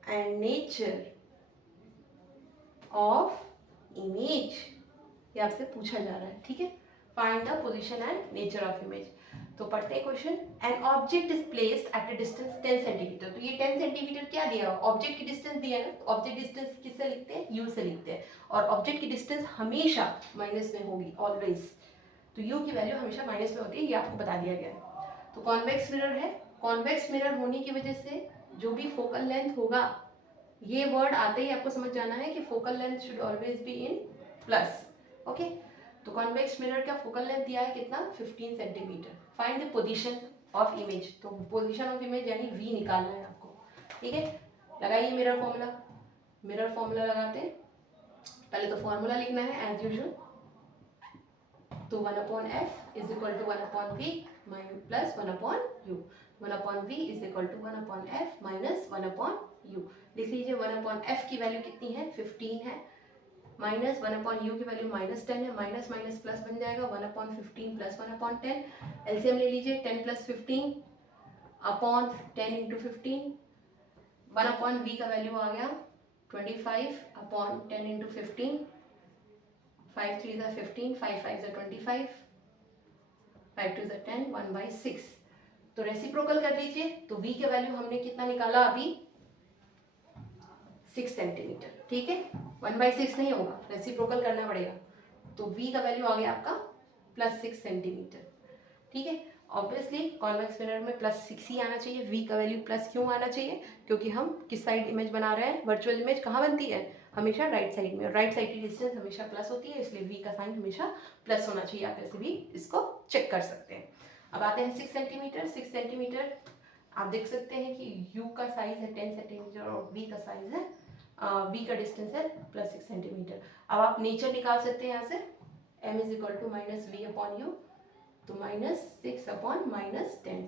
and nature of image. ये आपसे पूछा जा रहा है, ठीक है। Find the position and nature of image. तो पढ़ते हैं question. An object is placed at a distance 10 सेंटीमीटर। तो ये 10 सेंटीमीटर क्या दिया, ऑब्जेक्ट की डिस्टेंस दिया है ना, तो ऑब्जेक्ट डिस्टेंस किससे लिखते हैं, यू से लिखते हैं, और ऑब्जेक्ट की डिस्टेंस हमेशा माइनस में होगी, ऑलवेज। तो यू की वैल्यू हमेशा माइनस में होती है, ये आपको बता दिया गया है। तो कॉन्वेक्स मिरर है, कॉन्वेक्स मिरर होने की वजह से जो भी फोकल लेंथ होगा, ये वर्ड आते ही आपको समझ जाना है कि focal length should always be in plus, okay. तो कॉन्वेक्स मिरर का फोकल लेंथ दिया है कितना, 15 centimetre. Find the position of image, तो पोजीशन ऑफ इमेज यानी वी निकालना है आपको, ठीक है। लगाइए मिरर फॉर्मूला, मिरर फॉर्मूला लगाते हैं। पहले तो फॉर्मूला लिखना है एज यूजुअल, तो 1/f is equal to 1/v plus 1/u, 1/v is equal to 1/f minus 1/u। लिख लीजिए 1/f की वैल्यू कितनी है, 15 है, माइनस 1/u की वैल्यू -10 है, माइनस माइनस प्लस बन जाएगा, 1/15 प्लस 1/10। एलसीएम ले लीजिए, 10 प्लस 15 अपॉन 10 इंटू 15, 1/v का वैल्यू आ गया 25 अपॉन 10 इंटू 15, 5 3 ज़ा 15, 5 5 ज़ा 25, 5 2 ज़ा 10, 1/6। तो रेसिप्रोकल कर लीजिए, तो v के वैल्यू हमने कितना निकाला अभी, 6 सेंटीमीटर, ठीक है। 1/6 नहीं होगा, रेसिप्रोकल करना पड़ेगा, तो v का वैल्यू आ गया आपका +6 सेंटीमीटर, ठीक है। ऑब्वियसली कॉन्वेक्स मिरर में +6 ही आना चाहिए, v का वैल्यू प्लस क्यों आना चाहिए, क्योंकि हम किस साइड इमेज बना रहे हैं, वर्चुअल इमेज कहाँ बनती है, हमेशा राइट साइड में, और राइट साइड की डिस्टेंस हमेशा प्लस होती है, इसलिए v का साइन हमेशा प्लस होना चाहिए। आप ऐसे भी इसको चेक कर सकते हैं। अब आते हैं 6 सेंटीमीटर। 6 सेंटीमीटर आप देख सकते हैं कि u का साइज है 10 सेंटीमीटर और v का साइज है v का डिस्टेंस है +6 सेंटीमीटर। अब आप नेचर निकाल सकते हैं यहाँ से, m is equal to -v/u, तो -6/-10,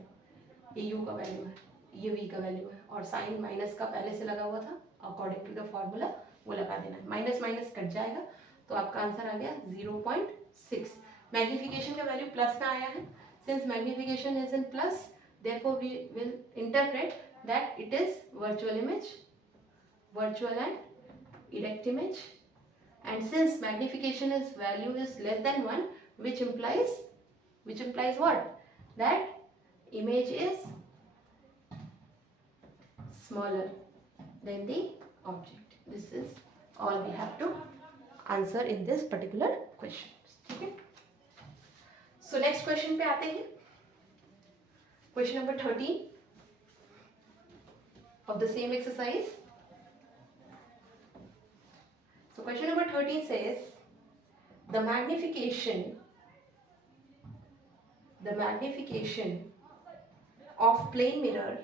ये u का वैल्यू है, ये v का वैल्यू है, और साइन माइनस का पहले से लगा हुआ था, अकॉर्डिंग टू द फॉर्मूला वो लगा देना है। माइनस माइनस कट जाएगा तो आपका आंसर आ गया 0.6। मैग्नीफिकेशन का वैल्यू प्लस में आया है, since magnification is in plus, therefore we will interpret that it is virtual image, virtual and erect image, and since magnification is value is less than 1, which implies what, that image is smaller than the object. This is all we have to answer in this particular question. ठीक है, so next question पे आते हैं, question number 13 of the same exercise. So question number 13 says the magnification of plane mirror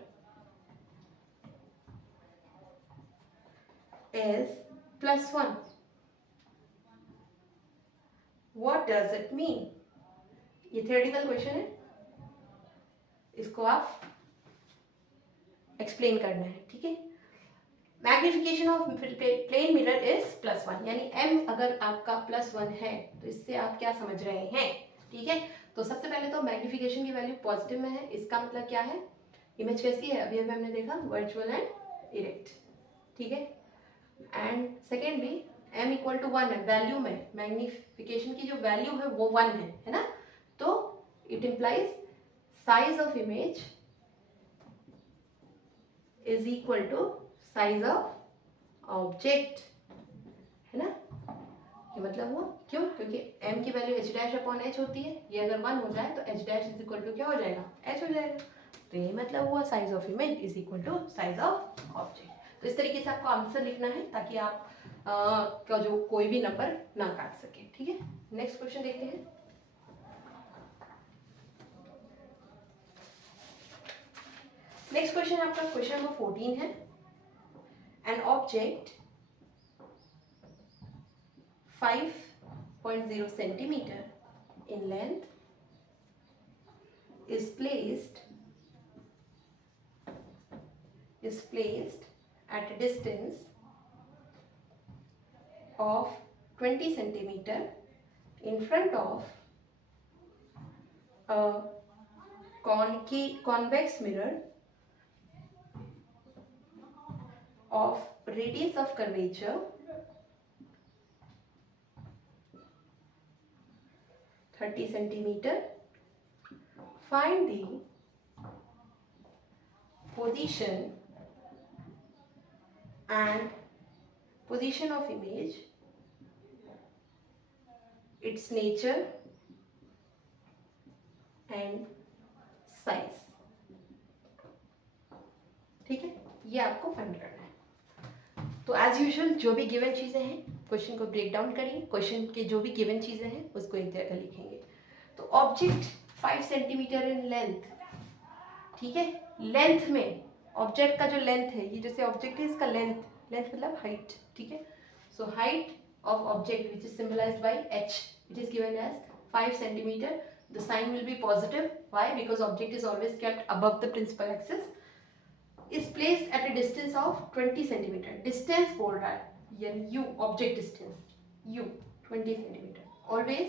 is +1. What does it mean? ये theoretical question है, इसको आप एक्सप्लेन करना है। ठीक है, magnification of plane mirror is +1, यानी m अगर आपका +1 है तो इससे आप क्या समझ रहे हैं। ठीक है, तो सबसे पहले तो मैग्निफिकेशन की वैल्यू पॉजिटिव में है, इसका मतलब क्या है, इमेज कैसी है, अभी हमने देखा वर्चुअल एंड इरेक्ट। ठीक है, and secondly m equal to 1 है, वैल्यू में मैग्निफिकेशन की जो वैल्यू है वो 1 है ना, तो it implies size of image is equal to size of object, है ना, ये मतलब हुआ। क्यों, क्योंकि m की वैल्यू h'/h होती है, ये अगर 1 हो जाए तो h' इज इक्वल टू क्या हो जाएगा, h हो जाएगा, तो ये मतलब हुआ size of image is equal to size of object. तो इस तरीके से आपको आंसर लिखना है ताकि आप का जो कोई भी नंबर ना काट सके। ठीक है, नेक्स्ट क्वेश्चन देखते हैं। नेक्स्ट क्वेश्चन आपका क्वेश्चन नंबर 14 है। An object 5.0 centimeter in length is placed at a distance of 20 centimeter in front of a convex mirror of radius of curvature 30 centimeter. Find the position of image, its nature and size. ठीक है, ये आपको फाइंड करना है। तो as usual जो भी गिवन चीज़ें हैं क्वेश्चन को ब्रेक डाउन करिए, क्वेश्चन के जो भी गिवन चीज़ें हैं उसको एक जगह लिखेंगे। तो ऑब्जेक्ट 5 सेंटीमीटर इन लेंथ, ठीक है, लेंथ में ऑब्जेक्ट का जो लेंथ है, ये जैसे ऑब्जेक्ट है इसका लेंथ मतलब हाइट। ठीक है, so height of object which is symbolised by h, it is given as 5 centimetre. The sign will be positive, why, because object is always kept above the principal axis, is placed at a distance of 20 centimeter. Distance बोल रहा है, यानी u, object distance u 20 centimeter, always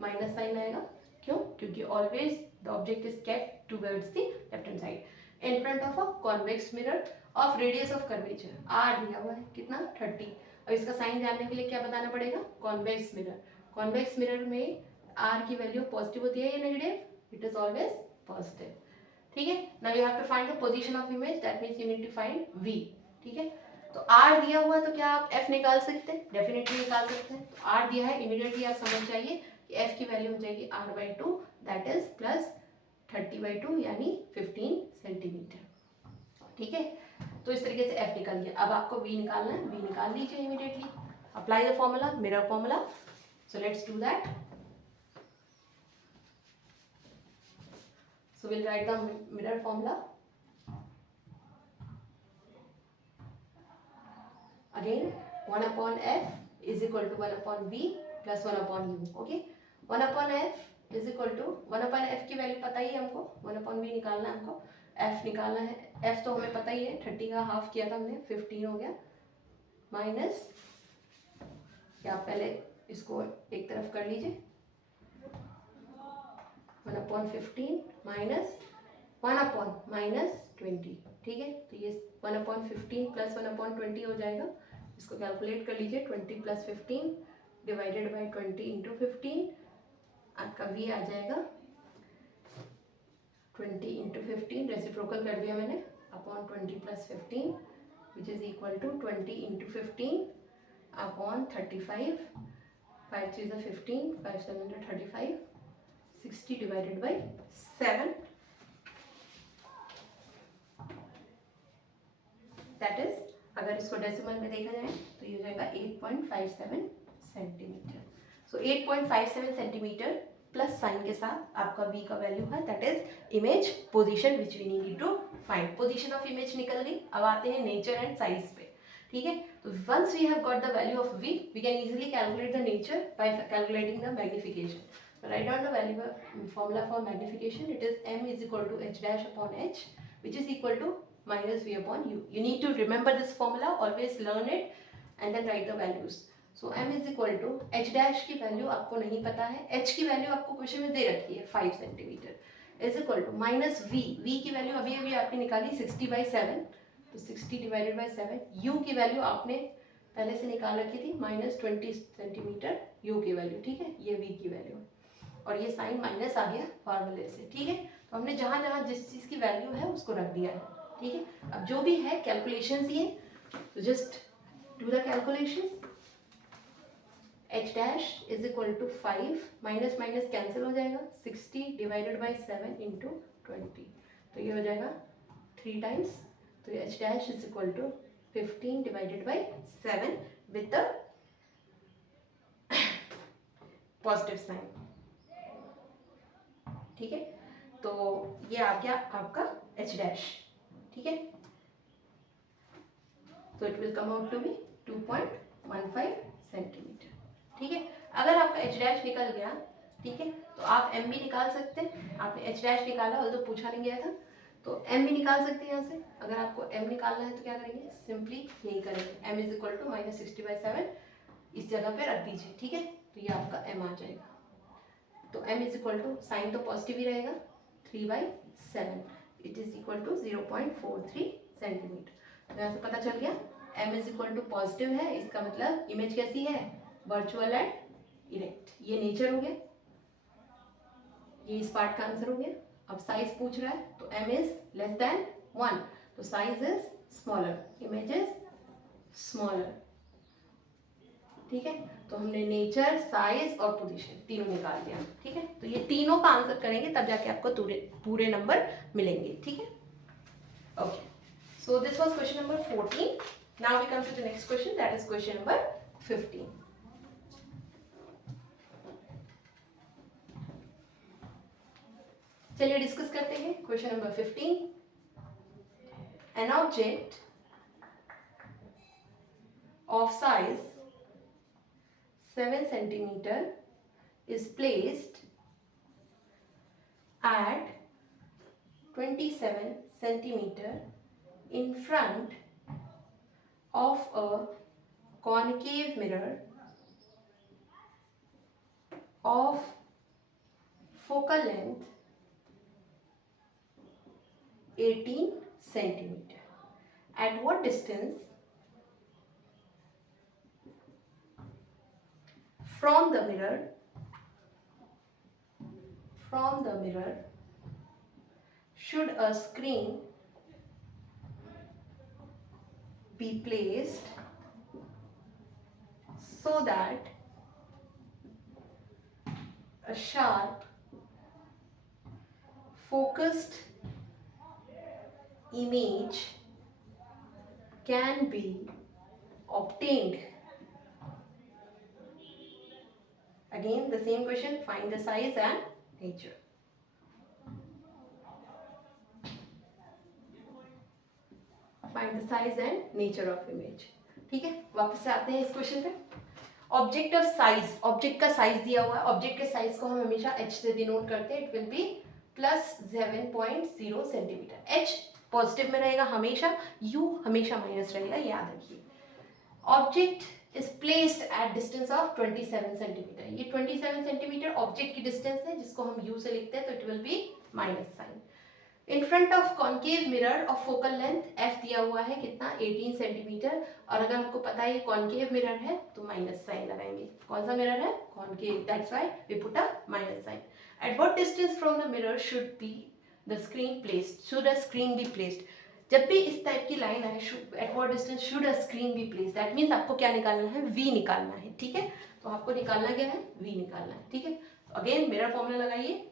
minus sign आएगा। क्यों, क्योंकि always the object is kept towards the left hand side in front of a convex mirror of radius of curvature, r दिया हुआ है कितना 30। अब इसका साइन जानने के लिए क्या बताना पड़ेगा, कॉन्वेक्स मिरर। कॉन्वेक्स मिरर में r की वैल्यू पॉजिटिव होती है या negative, it is always positive. ठीक है, now you have to find the position of image, that means you need to find v। ठीक है, तो r दिया हुआ तो क्या आप f निकाल सकते हैं, डेफिनेटली निकाल सकते हैं। तो r दिया है, इमीडिएटली आप समझ जाइए कि f की वैल्यू हो जाएगी r/2, दैट इज प्लस 30/2 यानी 15 सेंटीमीटर। ठीक है, तो इस तरीके से f निकाल लिया। अब आपको v निकालना है, v निकाल लीजिए immediately, apply the formula, mirror formula. So let's do that. So we'll write the mirror formula. Again, 1 upon f is equal to 1 upon v plus 1 upon u. Okay, 1 upon f is equal to 1 upon f की वैल्यू पता ही है हमको, 1 upon v निकालना है हमको, f निकालना है, f तो हमें पता ही है, 30 का हाफ किया था हमने, 15 हो गया, माइनस, या पहले इसको एक तरफ कर लीजिए, 1 अपॉन 15 माइनस 1 अपॉन माइनस 20. ठीक है, तो ये 1 अपॉन 15 प्लस 1 अपॉन 20 हो जाएगा. इसको कैलकुलेट कर लीजिए, 20 प्लस 15 डिवाइडेड बाई 20 इंटू 15, आपका v आ जाएगा 20 इंटू 15, रेसिप्रोकल कर दिया मैंने, upon 20 plus 15 which is equal to 20 into 15 upon 35, 5 3 is 15, 5 7 35, 60 divided by 7, that is, अगर इसको डेसिमल में देखा जाए तो ये हो जाएगा 8.57 centimetre. So 8.57 centimetre plus sign के साथ आपका v का वैल्यू है, that is image position which we need to find. Position of image निकल गई. अब आते हैं नेचर एंड साइज पे. ठीक है, तो once we have got the value of v, we can easily calculate the nature by calculating the magnification. Write down the value formula for magnification. It is m is equal to h dash upon h, which is equal to minus v upon u. You need to remember this formula, always learn it and then write the values. So m is equal to h dash की वैल्यू आपको नहीं पता है, h की वैल्यू आपको क्वेश्चन में दे रखी है 5 centimetre, is equal to minus v, v की वैल्यू अभी अभी आपने निकाली 60/7, तो 60 डिवाइडेड बाई 7, u की वैल्यू आपने पहले से निकाल रखी थी माइनस 20 सेंटीमीटर u की वैल्यू. ठीक है, ये v की वैल्यू, और ये साइन माइनस आ गया फार्मूले से. ठीक है, तो हमने जहाँ जहाँ जिस चीज़ की वैल्यू है उसको रख दिया है. ठीक है, अब जो भी है कैलकुलेशंस ये, तो just do the calculations. h dash is equal to 5, minus minus cancel हो जाएगा, 60 डिवाइडेड बाई 7 इंटू 20, तो ये हो जाएगा 3 टाइम्स. तो h dash is equal to 15 divided by 7 with the positive sign. ठीक है, तो ये आ गया आपका h डैश. ठीक है, तो it will come out to be 2.15 centimetre. ठीक है, अगर आपका h डैश निकल गया, ठीक है, तो आप m भी निकाल सकते हैं. आपने h डैश निकाला, ऑल्दो पूछा नहीं गया था, तो m भी निकाल सकते हैं यहाँ से. अगर आपको m निकालना है तो क्या करेंगे, सिंपली यही करेंगे, m is equal to minus 60/7 इस जगह पे रख दीजिए. ठीक है, तो ये आपका m आ जाएगा. तो m is equal to, sign तो पॉजिटिव ही रहेगा, 3/7, it is equal to 0.43 centimetre. तो यहाँ से पता चल गया m is equal to positive है, इसका मतलब इमेज कैसी है, वर्चुअल एंड इरेक्ट. ये नेचर हो गया, ये इस पार्ट का आंसर हो गया. अब साइज पूछ रहा है, तो m इज लेस देन 1, तो size is smaller, image is smaller. ठीक है, तो हमने नेचर, साइज और पोजीशन तीनों निकाल दिया. ठीक है, तो ये तीनों का आंसर करेंगे तब जाके आपको पूरे नंबर मिलेंगे. ठीक है, okay. So this was question number 14. Now we come to the next question, that is question number 15. चलिए डिस्कस करते हैं question number 15. An object of size 7 centimeter is placed at 27 centimeter in front of a concave mirror of focal length 18 centimeter. At what distance from the mirror should a screen be placed so that a sharp focused image can be obtained? Again the same question, find the size and nature. Find the size and nature of image. ठीक है, वापस से आते हैं इस क्वेश्चन पे। Object of size, object का साइज दिया हुआ है, ऑब्जेक्ट के साइज को हम हमेशा h से डिनोट करते हैं। It will B +7.0 centimetre. h positive में रहेगा हमेशा, u हमेशा माइनस रहेगा, याद रखिए। Object is placed at distance of 27 सेंटीमीटर। ये 27 सेंटीमीटर ऑब्जेक्ट की डिस्टेंस है, जिसको हम u से लिखते हैं, तो it will be minus sign. In front of concave mirror of focal length f दिया हुआ है कितना, 18 सेंटीमीटर। और अगर हमको पता है ये कॉन्केव मिरर है तो माइनस साइन लगाएंगे। कौन सा मिरर है, concave, that's why we put a minus sign. At what distance from the mirror should be the screen placed, should a screen be placed. जब भी इस टाइप की लाइन आए, at what distance should a screen be placed, that means आपको क्या निकालना है, v निकालना है। ठीक है, तो आपको निकालना क्या है, v निकालना है। ठीक है, अगेन मिरर फॉर्मूला लगाइए।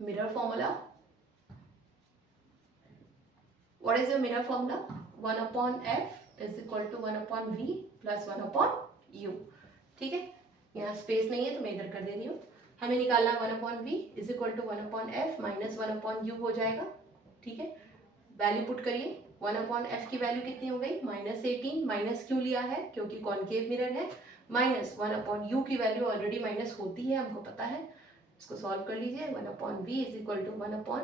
Mirror formula, what is your mirror formula, 1 upon f is equal to 1 upon v plus 1 upon u। ठीक है, यहाँ स्पेस नहीं है तो मैं इधर कर दे रही हूँ। हमें निकालना 1 upon v is equal to 1 upon f minus 1 upon u हो जाएगा। ठीक है, वैल्यू पुट करिए। 1 upon f की वैल्यू कितनी हो गई, -18। माइनस क्यों लिया है, क्योंकि कॉन्केव मिरर है। माइनस 1 upon u की वैल्यू ऑलरेडी माइनस होती है, हमको पता है। इसको सॉल्व कर लीजिए। 1 upon v is equal to 1 upon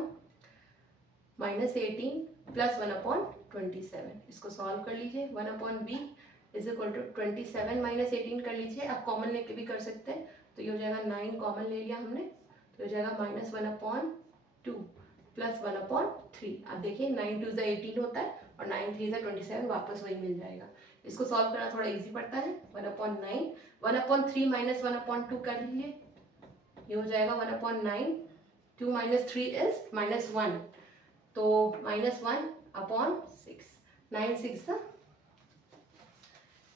-18 plus 1 upon 27। इसको सॉल्व कर लीजिए। 1 upon v is equal to 27 minus 18 कर लीजिए। आप कॉमन लेके भी कर सकते हैं, तो ये हो जाएगा 9, कॉमन ले लिया हमने, तो हो जाएगा -1 अपॉन 2 प्लस 1 अपॉन 3। अब देखिए 9 2 18 होता है और 9 3 27, वापस वही मिल जाएगा। इसको सॉल्व करना थोड़ा इजी पड़ता है। 1 अपॉन 9, 1 अपॉन 3 माइनस 1 अपॉन 2 कर लीजिए, ये हो जाएगा 1 अपॉन 9, 2 माइनस 3 इज -1, तो -1 अपॉन 6, 9 6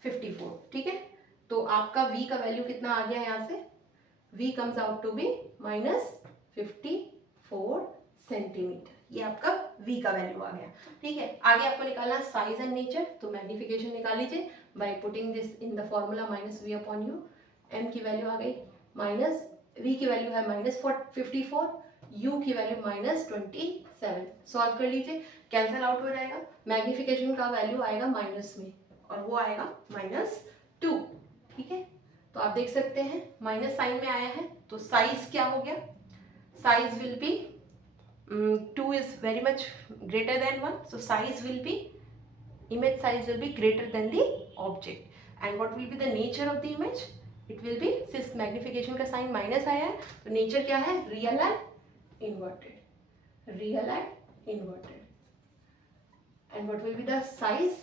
54। ठीक है, तो आपका v का वैल्यू कितना आ गया यहाँ से, v comes out to be -54 centimetre. ये आपका v का वैल्यू आ गया। ठीक है, आगे आपको निकालना साइज एंड नेचर, तो मैग्निफिकेशन निकाल लीजिए by putting this in the formula -v upon u। m की वैल्यू आ गई माइनस, v की वैल्यू है -54, u की वैल्यू -27। सॉल्व कर लीजिए, कैंसिल आउट हो जाएगा। मैग्निफिकेशन का वैल्यू आएगा माइनस में और वो आएगा -2। ठीक है, तो आप देख सकते हैं माइनस साइन में आया है, तो साइज क्या हो गया, size will be 2 is very much greater than 1, so size will be, image size will be greater than the object. And what will be the nature of the image? It will be, since magnification का sign minus आया है, तो नेचर क्या है, real and inverted, real and inverted. And what will be the size?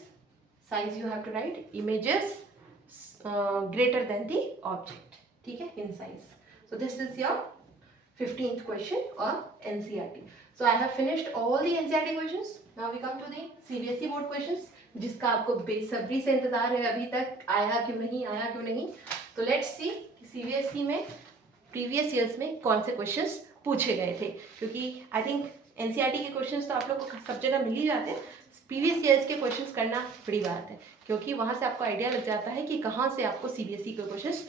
Size you have to write images greater than the object. ठीक है, in size. So this is your 15th question on NCERT. So I have finished all the NCERT questions. Now we come to the CBSE board questions, जिसका आपको बेसब्री से इंतजार है अभी तक, आया क्यों नहीं, आया क्यों नहीं। तो लेट्स सी कि CBSE में प्रीवियस ईयर्स में कौन से क्वेश्चंस पूछे गए थे, क्योंकि आई थिंक NCERT के क्वेश्चंस तो आप लोग को सब जगह मिल ही जाते हैं। प्रीवियस ईयर्स के क्वेश्चंस करना बड़ी बात है, क्योंकि वहाँ से आपको आइडिया लग जाता है कि कहाँ से आपको CBSE के क्वेश्चंस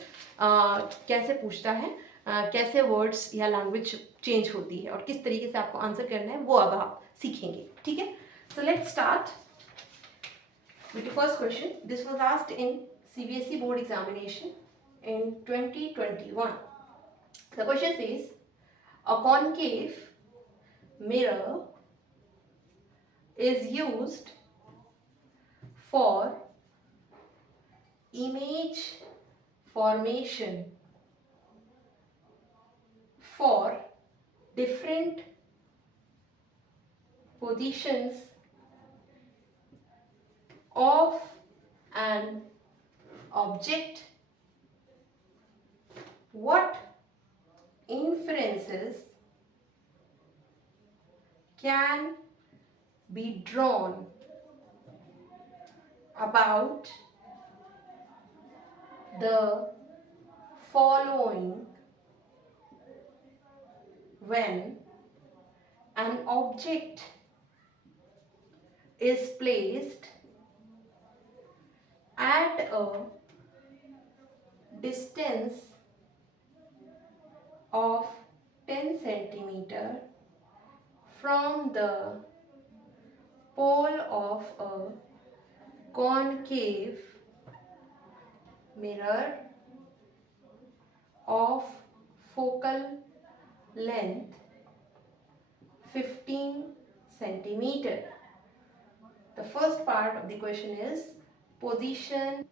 कैसे पूछता है, कैसे वर्ड्स या लैंग्वेज चेंज होती है और किस तरीके से आपको आंसर करना है, वो अब आप सीखेंगे। ठीक है, so let's start with the first question. This was asked in CBSE board examination in 2021. The question says, a concave mirror is used for image formation for different positions of an object. What inferences can be drawn about the following when an object is placed at a distance of 10 centimeter from the pole of a concave mirror of focal length 15 centimeter. The first part of the question is position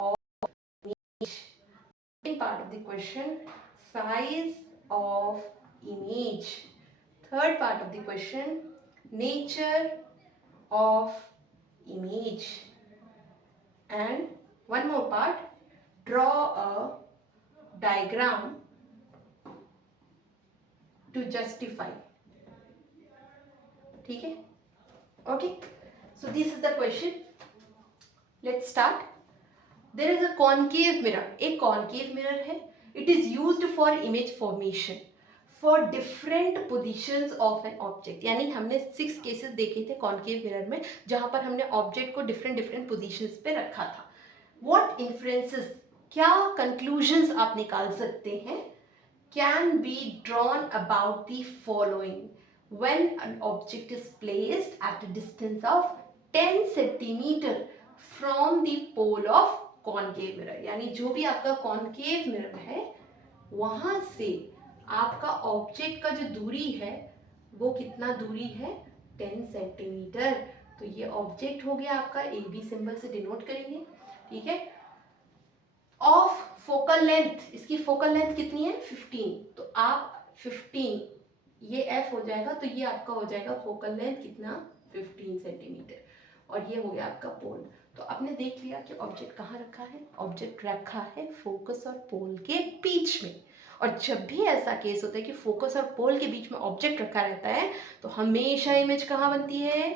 of image. Second part of the question, size of image. Third part of the question, nature of image. And one more part, draw a diagram to justify. ठीक है? Okay. So this is the question. Let's start. There is a concave mirror. एक concave mirror है. It is used for image formation for different positions of an object. यानी हमने 6 cases देखे थे concave mirror में, जहाँ पर हमने object को different positions पे रखा था. What inferences, क्या conclusions आप निकाल सकते हैं, can be drawn about the following when an object is placed at a distance of 10 centimeter from the pole of concave mirror. यानी जो भी आपका concave mirror है वहां से आपका ऑब्जेक्ट का जो दूरी है वो कितना दूरी है, 10 सेंटीमीटर. तो ये ऑब्जेक्ट हो गया आपका, ए बी सिंबल से डिनोट करेंगे. ठीक है. ऑफ फोकल लेंथ, इसकी फोकल लेंथ कितनी है, 15. तो आप 15, ये एफ हो जाएगा, तो ये आपका हो जाएगा फोकल लेंथ कितना, 15 सेंटीमीटर. और ये हो गया आपका पोल. तो आपने देख लिया कि ऑब्जेक्ट कहाँ रखा है, ऑब्जेक्ट रखा है फोकस और पोल के बीच में. और जब भी ऐसा केस होता है कि फोकस और पोल के बीच में ऑब्जेक्ट रखा रहता है तो हमेशा इमेज कहाँ बनती है,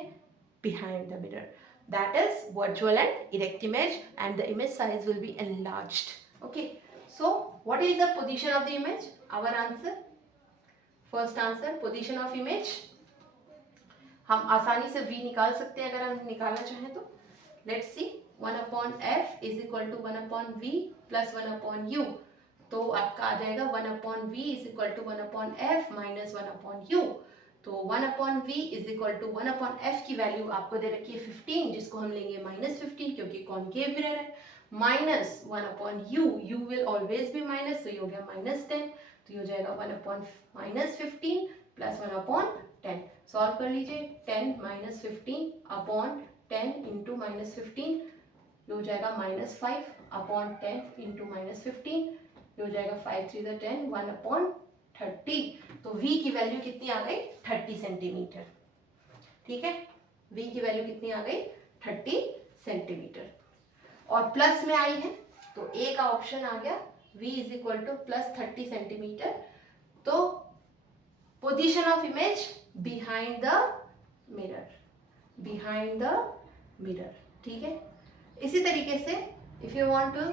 behind the mirror. That is virtual and erect image, and the image size will be enlarged. Okay, so what is the position of the image? Our answer, first answer, position of image. हम आसानी से v निकाल सकते हैं अगर हम निकालना चाहें तो. Let's see, 1 upon f is equal to 1 upon v plus 1 upon u. तो आपका आ जाएगा 1 upon v is equal to 1 upon f minus 1 upon u. तो 1 upon v is equal to 1 upon f की वैल्यू आपको दे रखी है 15, जिसको हम लेंगे -15 क्योंकि कॉन्केव मिरर है, माइनस 1 upon u, u will always be minus, तो ये हो गया -10. तो ये हो जाएगा 1 upon -15 प्लस 1 upon 10. सॉल्व कर लीजिए. 10 minus 15 upon 10 into -15, ये हो जाएगा -5 upon 10 into -15, ये हो जाएगा 5 3 the 10, 1 upon 30. तो v की वैल्यू कितनी आ गई, 30 सेंटीमीटर. ठीक है, v की वैल्यू कितनी आ गई, 30 सेंटीमीटर. और प्लस में आई है तो a का ऑप्शन आ गया, v is equal to plus 30 centimetre. तो position of image behind the mirror, behind the mirror. ठीक है. इसी तरीके से if you want to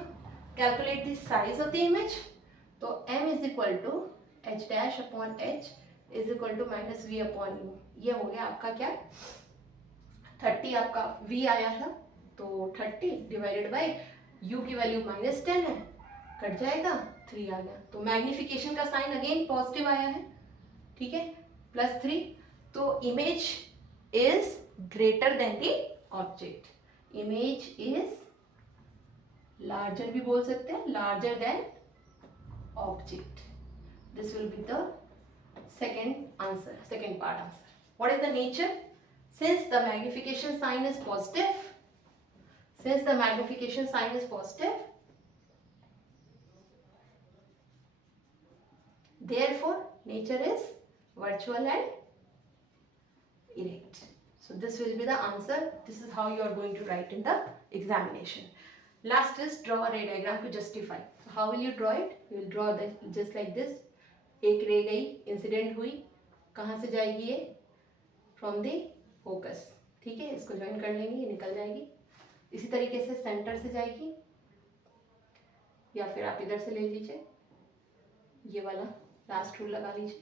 calculate the size of the image, तो m is equal to h dash upon h is equal to minus v upon u. ये हो गया आपका क्या, 30 आपका v आया है, तो 30 डिवाइडेड बाई u की वैल्यू -10 है, कट जाएगा, 3 आ गया. तो मैग्निफिकेशन का साइन अगेन पॉजिटिव आया है. ठीक है, +3. तो image is greater than the object. Image is larger भी बोल सकते हैं, larger than object. This will be the second answer, second part answer. What is the nature? Since the magnification sign is positive, since the magnification sign is positive, therefore nature is virtual and erect. So this will be the answer. This is how you are going to write in the examination. Last is draw a ray diagram to justify. So how will you draw it? You will draw that just like this. एक रे गई, इंसिडेंट हुई, कहाँ से जाएगी ये, from the focus. ठीक है, इसको ज्वाइन कर लेंगे, ये निकल जाएगी. इसी तरीके से सेंटर से जाएगी, या फिर आप इधर से ले लीजिए, ये वाला लास्ट रूल लगा लीजिए.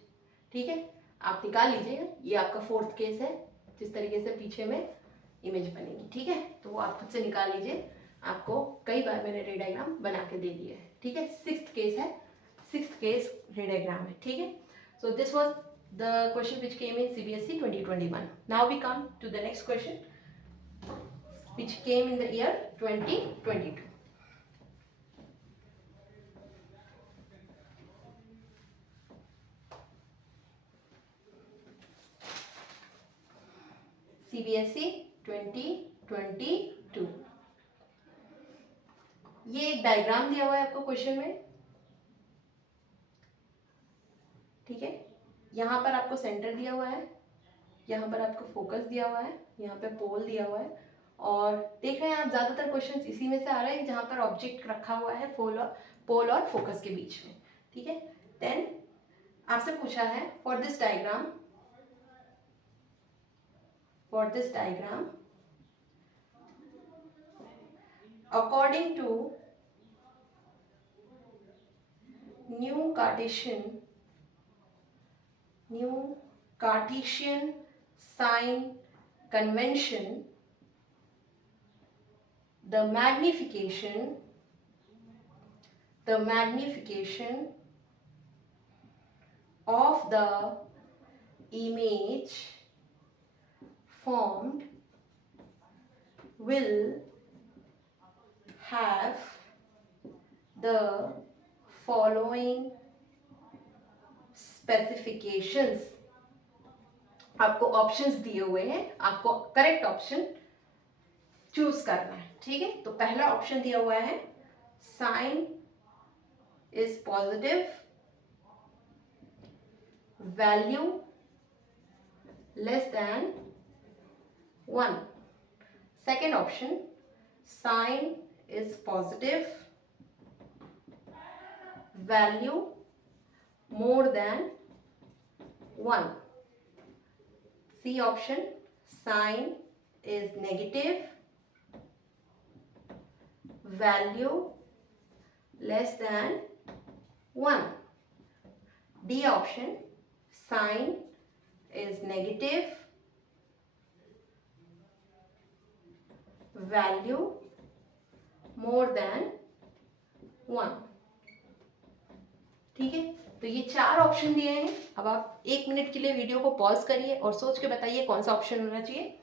ठीक है, आप निकाल लीजिएगा. ये आपका फोर्थ केस है, जिस तरीके से पीछे में इमेज बनेगी. ठीक है, तो वो आप खुद से निकाल लीजिए. आपको कई बार मैंने रे डायग्राम बना के दे दिया है. ठीक है, 6th केस है, 6th केस रे डायग्राम है. ठीक है, सो this was the question which came in CBSE 2021. Now we come to the next question which came in the year 2022. CBSE 2022. ये एक डायग्राम दिया हुआ है आपको क्वेश्चन में, ठीक है। यहाँ पर आपको सेंटर दिया हुआ है, यहाँ पर आपको फोकस दिया हुआ है, यहाँ पे पोल दिया हुआ है, और देख रहे हैं आप ज़्यादातर क्वेश्चंस इसी में से आ रहे हैं जहाँ पर ऑब्जेक्ट रखा हुआ है पोल और फोकस के बीच में, ठीक है। देन आपसे पूछा है for this diagram according to new Cartesian sign convention, the magnification of the image formed will have the following specifications. आपको ऑप्शंस दिए हुए हैं, आपको करेक्ट ऑप्शन चूज करना है, ठीक है। तो पहला ऑप्शन दिया हुआ है sign is positive, value less than 1. Second option sign is positive, value more than 1. C option, sign is negative, value less than 1. D option, sign is negative, value more than 1, ठीक है। तो ये 4 ऑप्शन दिए हैं। अब आप 1 मिनट के लिए वीडियो को पॉज करिए और सोच के बताइए कौन सा ऑप्शन होना चाहिए।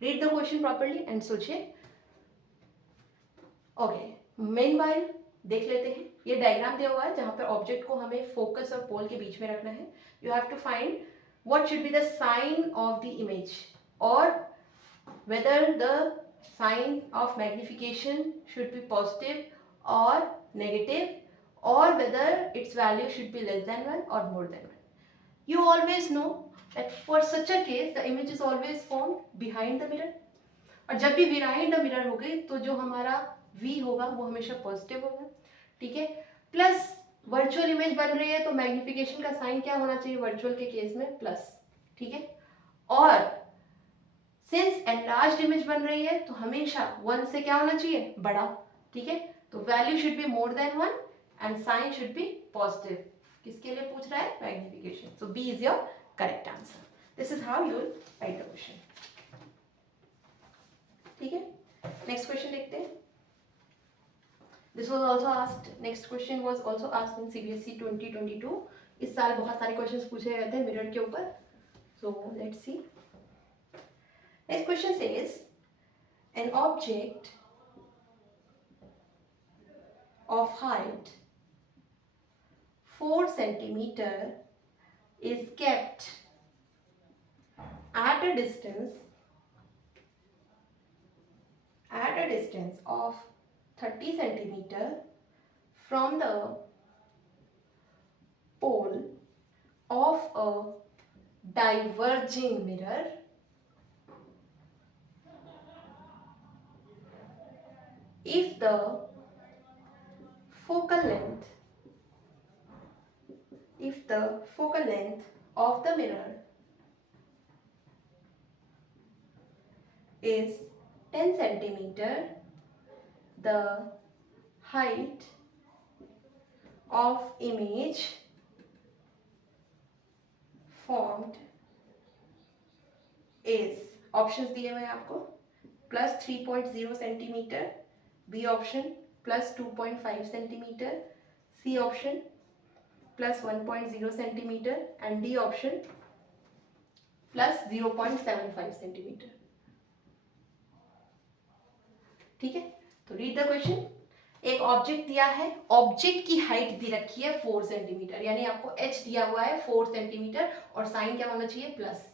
Read the question properly and सोचिए। ओके, मेनवाइल देख लेते हैं। ये डायग्राम दिया हुआ है जहां पर ऑब्जेक्ट को हमें फोकस और पोल के बीच में रखना है। You have to find what should be the sign of the image, और whether the sign of magnification should be positive or negative, or whether its value should be less than 1 or more than 1. You always know that for such a case the image is always formed behind the mirror, और जब भी behind the mirror होगी तो जो हमारा V होगा वो हमेशा पॉजिटिव होगा, ठीक है। प्लस वर्चुअल इमेज बन रही है तो मैग्निफिकेशन का साइन क्या होना चाहिए वर्चुअल के केस में, प्लस, ठीक है। और सिंस एनलार्ज्ड इमेज बन रही है तो हमेशा 1 से क्या होना चाहिए, बड़ा, ठीक है। तो value should be more than 1 and sign should be positive. किसके लिए पूछ रहा है, magnification. So B is your correct answer. This is how you will write the question, ठीक है। नेक्स्ट क्वेश्चन देखते हैं। This was also asked, next question was also asked in CBSE 2022। इस साल बहुत सारे क्वेश्चंस पूछे गए थे मिरर के ऊपर। So let's see. Next question says, an object of height 4 centimeter is kept at a distance of 30 centimeter from the pole of a diverging mirror if the focal length of the mirror is 10 centimeter, the height of image formed is, options दिए हुए हैं आपको, plus 3.0 centimetre, B option plus 2.5 centimetre, C option plus 1.0 centimetre and D option plus 0.75 centimetre. ठीक है, तो read the question. एक object दिया है, ऑब्जेक्ट की हाइट दी रखी है 4 सेंटीमीटर, यानी आपको h दिया हुआ है 4 सेंटीमीटर और साइन क्या होना चाहिए plus.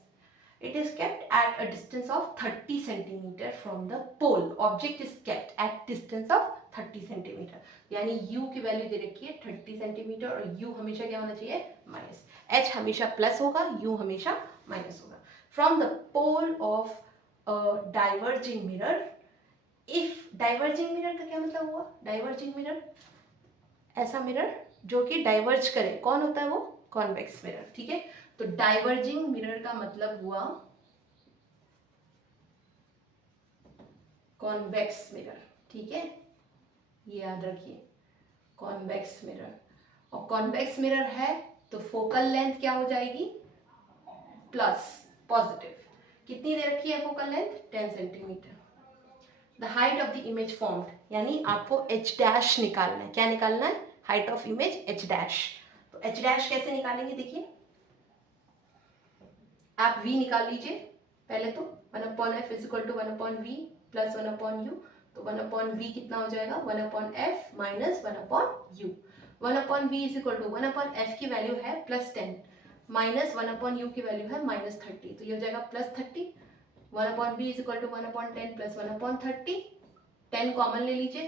It is kept at a distance of 30 centimeter from the pole. Object is kept at distance of 30 centimeter. यानी u की वैल्यू दे रखी है 30 सेंटीमीटर और u हमेशा क्या होना चाहिए माइनस, h हमेशा प्लस होगा, u हमेशा माइनस होगा। From the pole of a diverging mirror, if diverging mirror का क्या मतलब हुआ? Diverging mirror ऐसा मिरर जो कि डाइवर्ज करे, कौन होता है वो? Convex mirror. ठीक है, तो डाइवर्जिंग मिरर का मतलब हुआ कॉन्वेक्स मिरर। ठीक है, ये याद रखिए, कॉन्वेक्स मिरर। और कॉन्वेक्स मिरर है तो फोकल लेंथ क्या हो जाएगी प्लस, पॉजिटिव। कितनी दे रखी है focal length 10 centimetre. The height of the image formed, यानी आपको h डैश निकालना है। क्या निकालना है? Height of image h dash. तो h डैश कैसे निकालेंगे? देखिए, आप v निकाल लीजिए पहले तो। 1/f is equal to 1/v plus 1/u। तो 1/v कितना हो जाएगा? 1/f minus 1/u। 1/v is equal to 1/f की वैल्यू है +10 माइनस 1/u की वैल्यू है -30, तो ये हो जाएगा +30। 1/v is equal to 1/10 plus 1/30। 10 common ले लीजिए,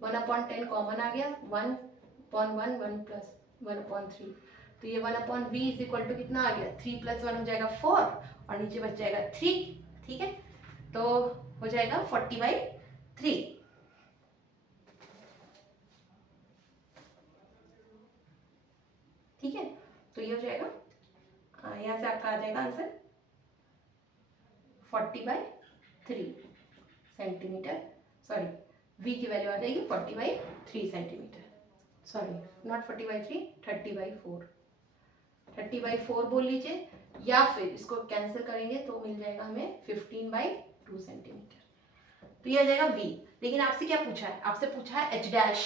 1/10 कॉमन आ गया, 1/1 1 प्लस 1/3। तो ये 1/v इज इक्वल टू कितना आ गया? 3 + 1 हो जाएगा 4 और नीचे बच जाएगा 3। ठीक है, तो हो जाएगा 40/3। ठीक है, तो ये हो जाएगा, यहाँ से आपका आ जाएगा आंसर 40/3 सेंटीमीटर। सॉरी, v की वैल्यू आ जाएगी 40/3 सेंटीमीटर। Sorry, not 40/3, 30/4। 30/4 बोल लीजिए, या फिर इसको कैंसिल करेंगे तो मिल जाएगा हमें 15/2 सेंटीमीटर। तो ये आ जाएगा v। लेकिन आपसे क्या पूछा है? आपसे पूछा है h डैश।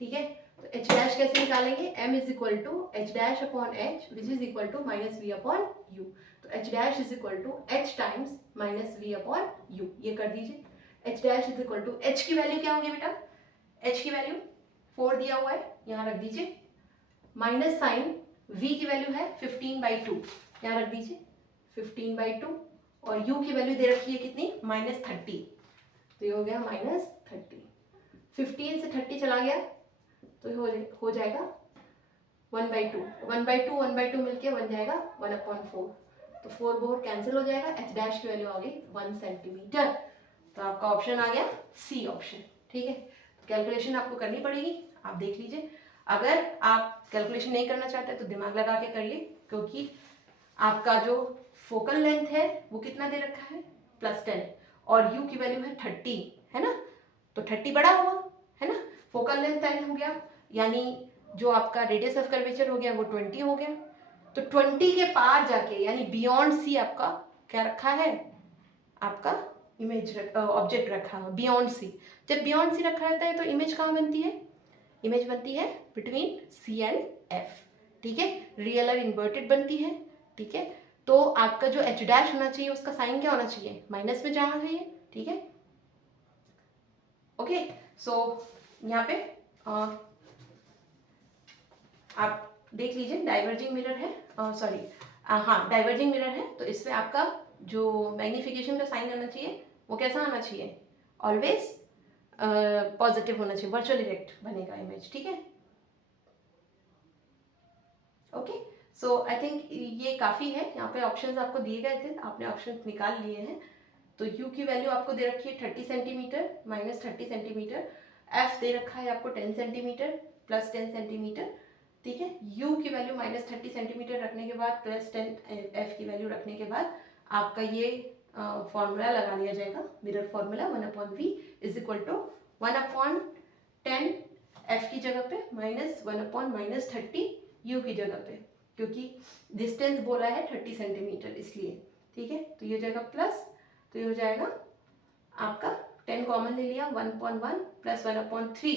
ठीक है, तो h डैश कैसे निकालेंगे? m is equal to h dash upon h which is equal to -v upon u। तो h dash is equal to h times -v upon u। ये कर दीजिए। h dash is equal to h की value क्या होगी बेटा? h की वैल्यू 4 दिया हुआ है, यहाँ रख दीजिए, माइनस साइन v की वैल्यू है 15/2, यहाँ रख दीजिए 15/2 और u की वैल्यू दे रखी है कितनी? -30, तो ये हो गया -30। 15 से 30 चला गया तो हो जाएगा 1/2। 1/2 1/2 मिलके बन जाएगा 1/4। तो 4 4 कैंसिल हो जाएगा, h डैश की वैल्यू आ गई 1 सेंटीमीटर। तो आपका ऑप्शन आ गया सी ऑप्शन। ठीक है, कैलकुलेशन आपको करनी पड़ेगी, आप देख लीजिए। अगर आप कैलकुलेशन नहीं करना चाहते तो दिमाग लगा के करिए, क्योंकि आपका जो फोकल लेंथ है वो कितना दे रखा है +10 और u की वैल्यू है 30, है ना? तो 30 बड़ा हुआ, है ना? फोकल लेंथ 10 हो गया, यानी जो आपका रेडियस ऑफ कर्वेचर हो गया वो 20 हो गया। तो 20 के पार जाके यानी बियॉन्ड सी आपका क्या रखा है? आपका इमेज ऑब्जेक्ट रखा है बियॉन्ड सी। जब बियॉन्ड सी रखा रहता है तो इमेज कहाँ बनती है? इमेज बनती है बिटवीन सी एंड एफ। ठीक है, रियल और इन्वर्टेड बनती है। ठीक है, तो आपका जो h डैश होना चाहिए उसका साइन क्या होना चाहिए? माइनस में जाना चाहिए। ठीक है, ओके। सो यहाँ पे आप देख लीजिए, डाइवर्जिंग मिरर है, सॉरी हाँ डाइवर्जिंग मिरर है, तो इसमें आपका जो मैग्नीफिकेशन का साइन आना चाहिए वो कैसा आना चाहिए? ऑलवेज पॉजिटिव होना चाहिए, वर्चुअल इफेक्ट बनेगा इमेज। ठीक है, ओके। सो आई थिंक ये काफ़ी है। यहाँ पे ऑप्शंस आपको दिए गए थे, आपने ऑप्शंस निकाल लिए हैं। तो u की वैल्यू आपको दे रखी है 30 सेंटीमीटर -30 सेंटीमीटर। f दे रखा है आपको 10 सेंटीमीटर +10 सेंटीमीटर। ठीक है, u की वैल्यू -30 सेंटीमीटर रखने के बाद +10 f की वैल्यू रखने के बाद आपका ये फॉर्मूला लगा लिया जाएगा, mirror formula 1/v is equal to 1/10 f की जगह पे -1/-30 u की जगह पे, क्योंकि डिस्टेंस बोला है 30 सेंटीमीटर इसलिए। ठीक है, तो ये हो जाएगा प्लस, तो ये हो जाएगा आपका 10 कॉमन ले लिया, 1/1 प्लस 1/3।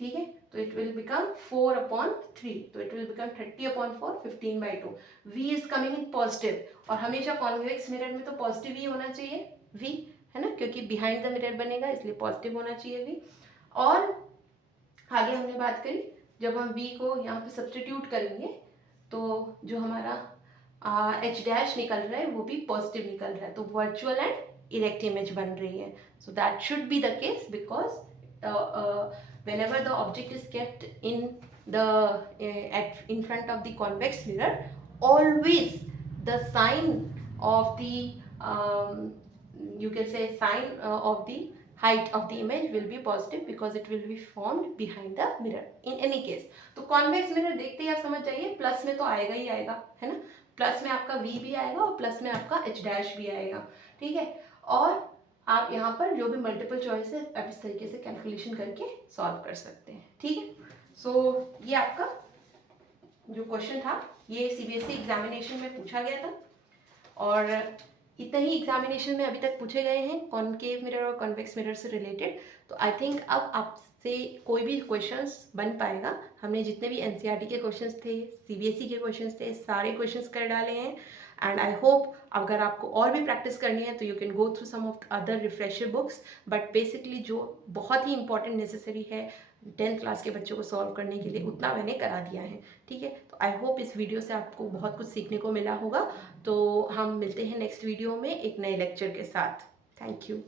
ठीक है, तो इट विल बिकम 4/3, तो it will become 30/4, 15/2. V is coming in positive, और हमेशा कॉन्वेक्स मिरर में तो पॉजिटिव ही होना चाहिए V, है ना, क्योंकि बिहाइंड द मिरर बनेगा, इसलिए पॉजिटिव होना चाहिए V. और आगे हमने बात करी, जब हम V को यहाँ पे सब्सटीट्यूट करेंगे तो जो हमारा H डैश निकल रहा है वो भी पॉजिटिव निकल रहा है, तो वर्चुअल एंड इरेक्ट इमेज बन रही है. So that should be the case, because whenever the object is kept in the in front of the convex mirror, always the sign of the you can say sign of the height of the image will be positive, because it will be formed behind the mirror in any case. तो convex mirror देखते ही आप समझ जाइए प्लस में तो आएगा ही आएगा, है ना, प्लस में आपका V भी आएगा और प्लस में आपका H डैश भी आएगा, ठीक है. और आप यहाँ पर जो भी मल्टीपल चॉइस है आप इस तरीके से कैलकुलेशन करके सॉल्व कर सकते हैं, ठीक है. सो ये आपका जो क्वेश्चन था ये CBSE एग्जामिनेशन में पूछा गया था, और इतने ही एग्जामिनेशन में अभी तक पूछे गए हैं कॉनकेव मिरर और कॉन्वेक्स मिरर से रिलेटेड. तो आई थिंक अब आपसे कोई भी क्वेश्चंस बन पाएगा. हमने जितने भी NCERT के क्वेश्चंस थे, CBSE के क्वेश्चंस थे, सारे क्वेश्चंस कर डाले हैं. एंड आई होप अगर आपको और भी प्रैक्टिस करनी है तो you can go through some of other refresher books, but basically जो बहुत ही इंपॉर्टेंट नेसेसरी है 10th क्लास के बच्चों को सॉल्व करने के लिए उतना मैंने करा दिया है, ठीक है. तो आई होप इस वीडियो से आपको बहुत कुछ सीखने को मिला होगा. तो हम मिलते हैं नेक्स्ट वीडियो में एक नए लेक्चर के साथ. Thank you.